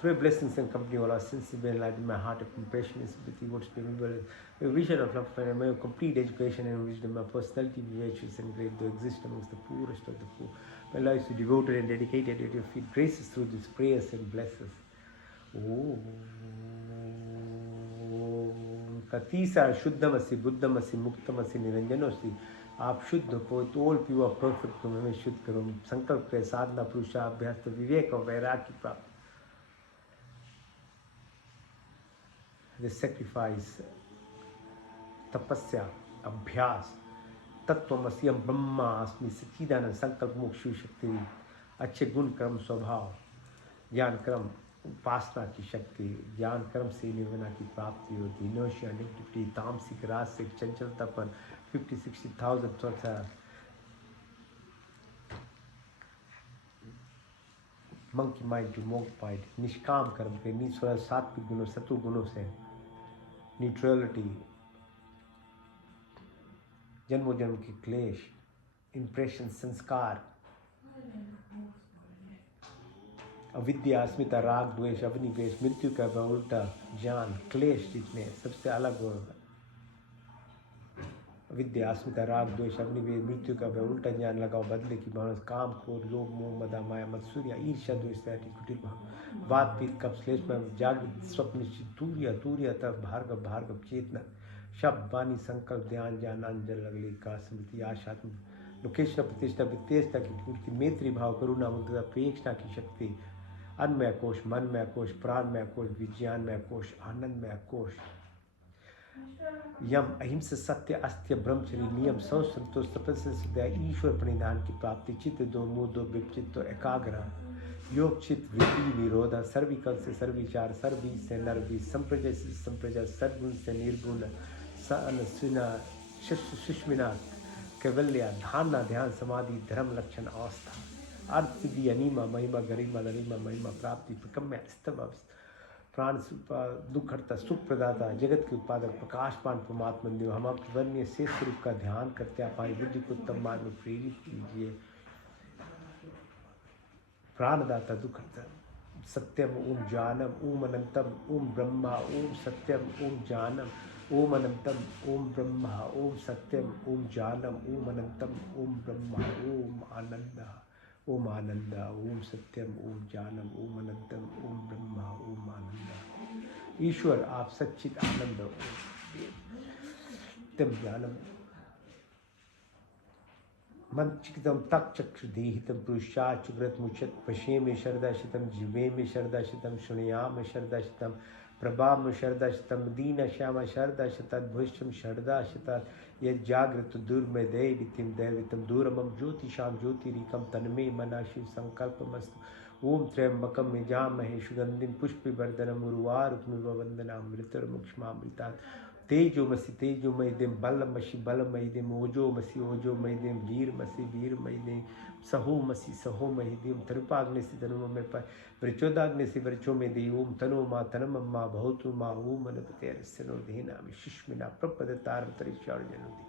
Through blessings and company, all our senses be enlightened, my heart of compassion and sympathy, what spirit, a vision of love, and may complete education and wisdom, my personality be virtuous and great, though exist amongst the poorest of the poor. My life is devoted and dedicated at your feet, graces through these prayers and blesses. Oh. तीसरा शुद्धमसी बुद्धमसी मुक्तमसी निरंजनोसी आप शुद्ध हो all pure perfect हमें शुद्ध करो। संकल्प करें साधना पुरुषाभ्यास तो विवेक और वैराग्य की प्राप्त सैक्रिफाइस तपस्या अभ्यास तत्वमसी हम ब्रह्मास्मि सच्चिदानंद संकल्प मोक्ष शक्ति अच्छे गुण कर्म स्वभाव ज्ञान क्रम उपासना की शक्ति, ज्ञान कर्म से निर्वना की प्राप्ति होती, इनर्शिया, नेगेटिविटी, तामसिक, राजसिक, चंचलतापन, 50-60,000 थॉट्स है, monkey mind to monk mind, निष्काम कर्म के, निस्वल सात्विक गुणों, सत्व गुणों से, न्यूट्रलिटी, जन्मों जन्म के क्लेश, इंप्रेशन, संस्कार, अविद्या, अस्मिता, राग, द्वेष, अभिनिवेश, मृत्यु का उल्टा ज्ञान, क्लेश जितने सबसे अलग हो, विद्या, अस्मिता, राग, द्वेष, अग्निवेश, मृत्यु का उल्टा ज्ञान लगाओ, बदले की भावना, काम, क्रोध, लोभ, मोह, मदा, माया, मत्सर्य, ईर्ष्या, द्वेष, कुटिल भाव, वाद, पित्त, कफ, श्लेष, जागृत, स्वप्न, तूर्य, तूर्यता, भार्गव, भार्गव, चेतना, शब्द, वाणी, संकल्प, ध्यान, ज्ञान, अंजल, अगली का स्मृति, आशात्म, लोकेशना, प्रतिष्ठा, वित्तेषता की पूर्ति, मैत्री भाव, करुणा, मुद्रा, प्रेक्षणा की शक्ति, अन्नमय कोश, मनमय कोश, प्राणमय कोश, विज्ञानमय कोश, आनंदमय कोश, यम, अहिंसा, सत्य, अस्त्य, ब्रह्मचर्य, नियम, सौ संतोष, तपस्या, ईश्वर प्रणिधान की प्राप्ति, चित्त दो, मुँह दो, विचित्त एकाग्र, योग, चित्त, वृत्ति, निरोध, सर्विकल से सर्विचार, सर्वी से नरवी, संप्रजय से संप्रजय, सद्गुण से निर्गुण, सनस्विना, सुष्मिना, कैवल्या, धारणा, ध्यान, समाधि, धर्म, लक्षण, अवस्था, अर्थ, सिद्धि, अनिमा, महिमा, गरिमा, लरिमा, महिमा, प्राप्ति, प्रकम्य, स्तव, प्राण दुख हरता, सुख प्रदाता, जगत के उत्पादक, प्रकाशमान परमात्मा देव, हम अपने वन्य से स्वरूप का ध्यान करते हैं, हमारी बुद्धि को उत्तम मार्ग में प्रेरित कीजिए। प्राणदाता, दुख हरता, सत्यम, ओम जानम, ओम अनंतम, ओम ब्रह्मा, ओम सत्यम, ओम जानम, ओम अनंतम, ओम ब्रह्मा, ओम सत्यम, ओम जानम, ओम अनंतम, ओम ब्रह्मा, ओम आनंद, ओम आनंद, ओम सत्यम, ओम जानम, ओम अनंतम, ओम ब्रह्मा, ओम आनंद। ईश्वर आप सच्चित आनंद, तम ज्ञानम, मंचिकतम तक चक्षुधीहितम पुरुषाचुग्रत मुचत पशे में शरदाशितम, जीवे में शरदाशितम, शुणयाम शरदाशितम, प्रभा में शरदाशितम, दीन श्याम शरदाशितद, भुष्यम शरदाशितद, यह जागृत दुर्मय दैवितिम दैवितम, दूरमम ज्योतिषाम ज्योतिरिकम, तन्मे मना शिव संकल्पमस्तु। ओम त्र्यंबकम यजामहे सुगंधिम पुष्पवर्धनम, उर्वारुकमिव वंदनामृतर्मुक्ष्मामृतात्, तेजोमसि तेजोमयिदिं, बलमसि बलमयिदिं, ओजोमसि ओजोमयिदिं, वीरमसि वीरमयिदिं, सहोमसि सहोमयिदिं, तरूपाग्निसि तनुममे प्रचोदाग्निसि वर्चोमेदि, ओम तनो मा तनमम्मा भवतु मा, ओम मनपतेरस्य नो धेनामि शिष्मिना प्रपदतारतरिष्यार्जनोति,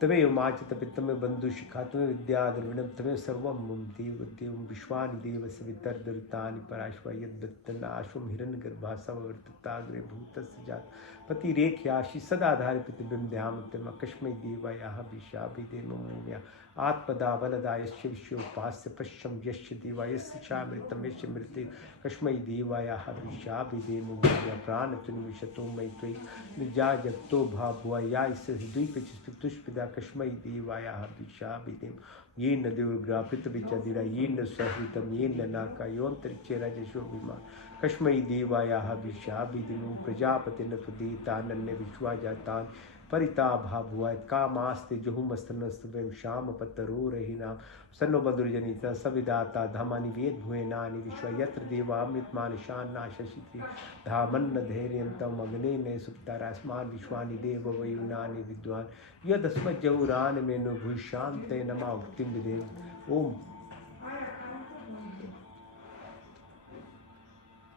तमेव माचित तमेव बंधु शिखा, तमेव विद्या द्रविणम, तमेव सर्वं मम देव देवं, विश्वानि देवस्य वितर्दरितानि पराश्वा, यद्दत्तनाशुं हिरण्यगर्भासवर्तताग्रे भूतस्य जात पतिरेख्याशि सदाधारि प्रतिबिंब ध्यामतम, कस्मै देवायाः विशाभिदेमोम्या, आत्मदा वलदा यस्य विश्वोपास्य, पश्यं यस्य देवा यस्य चामृतं यस्य मृते, कस्मै देवायाः विशाभिदेमोम्या, प्राणतनुविशतो मयि त्वयि निजाजगतो भाभुआ, या द्वीपचिस्पृतुष्पिदा, कस्मै देवायाः विशाभिदेम, ये न देवग्रा पृथ्वीचदिरा, ये न सहृतं, ये न नाका, योऽन्तरिक्षे रजसो विमान, कस्मै देवायाः विशाभिदेम, प्रजापतिर्न सुदीतानन्य विश्वाजातान् परिता भाभुआ, कामास्ते जुहुमस्तनस्तुभ्यं श्यामपत्तरो रहीनां, सन्नो बधुर्जनिता सविदाता, धामानि वेद भुवनानि विश्व, यत्र देवामृतमानि शान्नाशशिति, धामन्न धैर्यं तम अग्ने न सुप्तारास्मान् विश्वानि देव वयुनानि विद्वान्, यदस्मज्जौरान् मेनो भूषान्ते नमा उक्तिं विदेव। ओम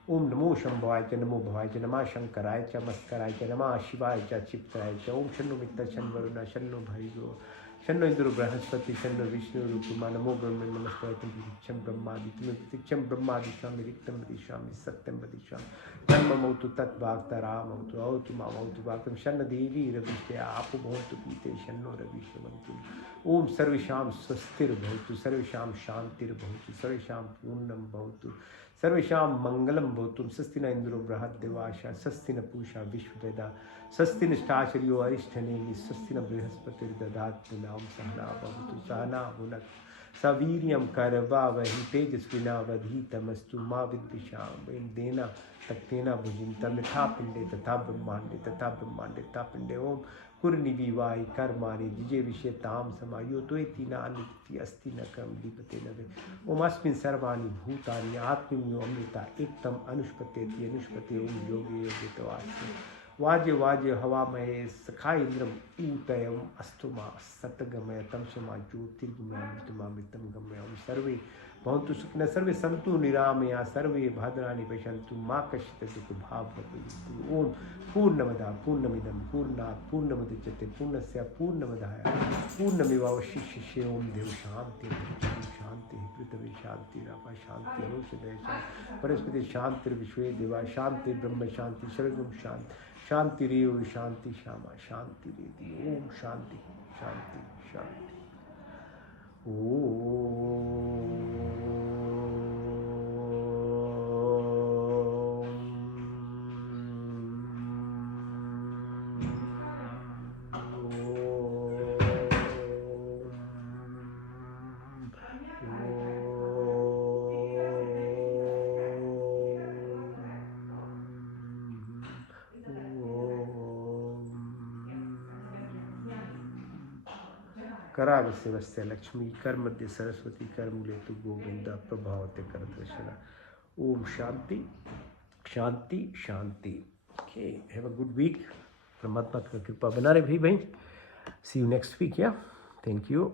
ओम नमो शंभवाय च, नमो भवाय च, नमः शंकराय च, मस्कराय च, नमः शिवाय च, क्षिप्राय च। ओम शन्नो मित्र शन्न वरुण शन्नो भैरो शन्नो इंद्रो बृहस्पति शन्नो विष्णु रूपमा, नमो ब्रह्म नमस्ते प्रतीक्षम ब्रह्मादि, तुम्हें प्रतीक्षम ब्रह्मादिशामि रिक्तम वदिष्यामि सत्यम वदिष्यामि, तन्ममौतु तद्वाक्तरामौतु औतु मामौतु वाक्तम, शन्न देवी रविष्टया आपो भवन्तु पीते शन्नो रविष्यवन्तु। ओम सर्वेषां स्वस्तिर्भवतु, सर्वेषां शान्तिर्भवतु, सर्वेषां पूर्णं भवतु, सर्वेषां मंगलम भवतु। स्वस्ति न इंद्रो बृहद्देवाशा, स्वस्ति न पूषा विश्ववेदा, स्वस्ति निष्ठाचर्यो अरिष्ठनेमि, स्वस्ति न बृहस्पतिर्दधातु, नाम सहना भवतु सहना भुनक्तु, सवीर्यं करवावहै तेजस्विनावधीतमस्तु मा विद्विषावहै देना तक्तेना भुजिन्तं यथा पिंडे तथा ब्रह्मांडे तथा पिंडे ओम कुर्निविवाय कर्माणि जिजे विषयताम समायो तो नानिति अस्ति न कर्म लिपते न वे ओम अस्मिन् सर्वाणि भूतानि आत्मन्यो अमृता एकतम अनुष्पत्तेति अनुष्पत्ते ओम योगे योगितवास्मि वाज्य वाज्य हवामये सखा इंद्रम ऊतयम अस्तुमा सतगमय तमसमा ज्योतिर्गमय मृतमामृतम गमय ओम सर्वे भवन्तु सुखिनः सर्वे सन्तु निरामया सर्वे भद्राणि पश्यन्तु मा कश्चित् दुःखभाग् भवेत् ओम पूर्णमदः पूर्णमिदं पूर्णात् पूर्णमुदच्यते पूर्णस्य पूर्णमादाय पूर्णमेवावशिष्यते ओम देव शांति शांति पृथ्वी शांति रापा शांति औषधय शांति वनस्पति शांति विश्वे देवा शांति ब्रह्म शांति सर्वम शांति शांति रेव शांति श्यामा शांति रेति ओम शांति शांति शांति करावस्य वस्य लक्ष्मी कर मध्य सरस्वती कर मूले तु गोविंदा प्रभावते कर दर्शना ओम शांति शांति शांति okay have a good week परमात्मा का कृपा बना रहे भाई सी यू नेक्स्ट वीक या थैंक यू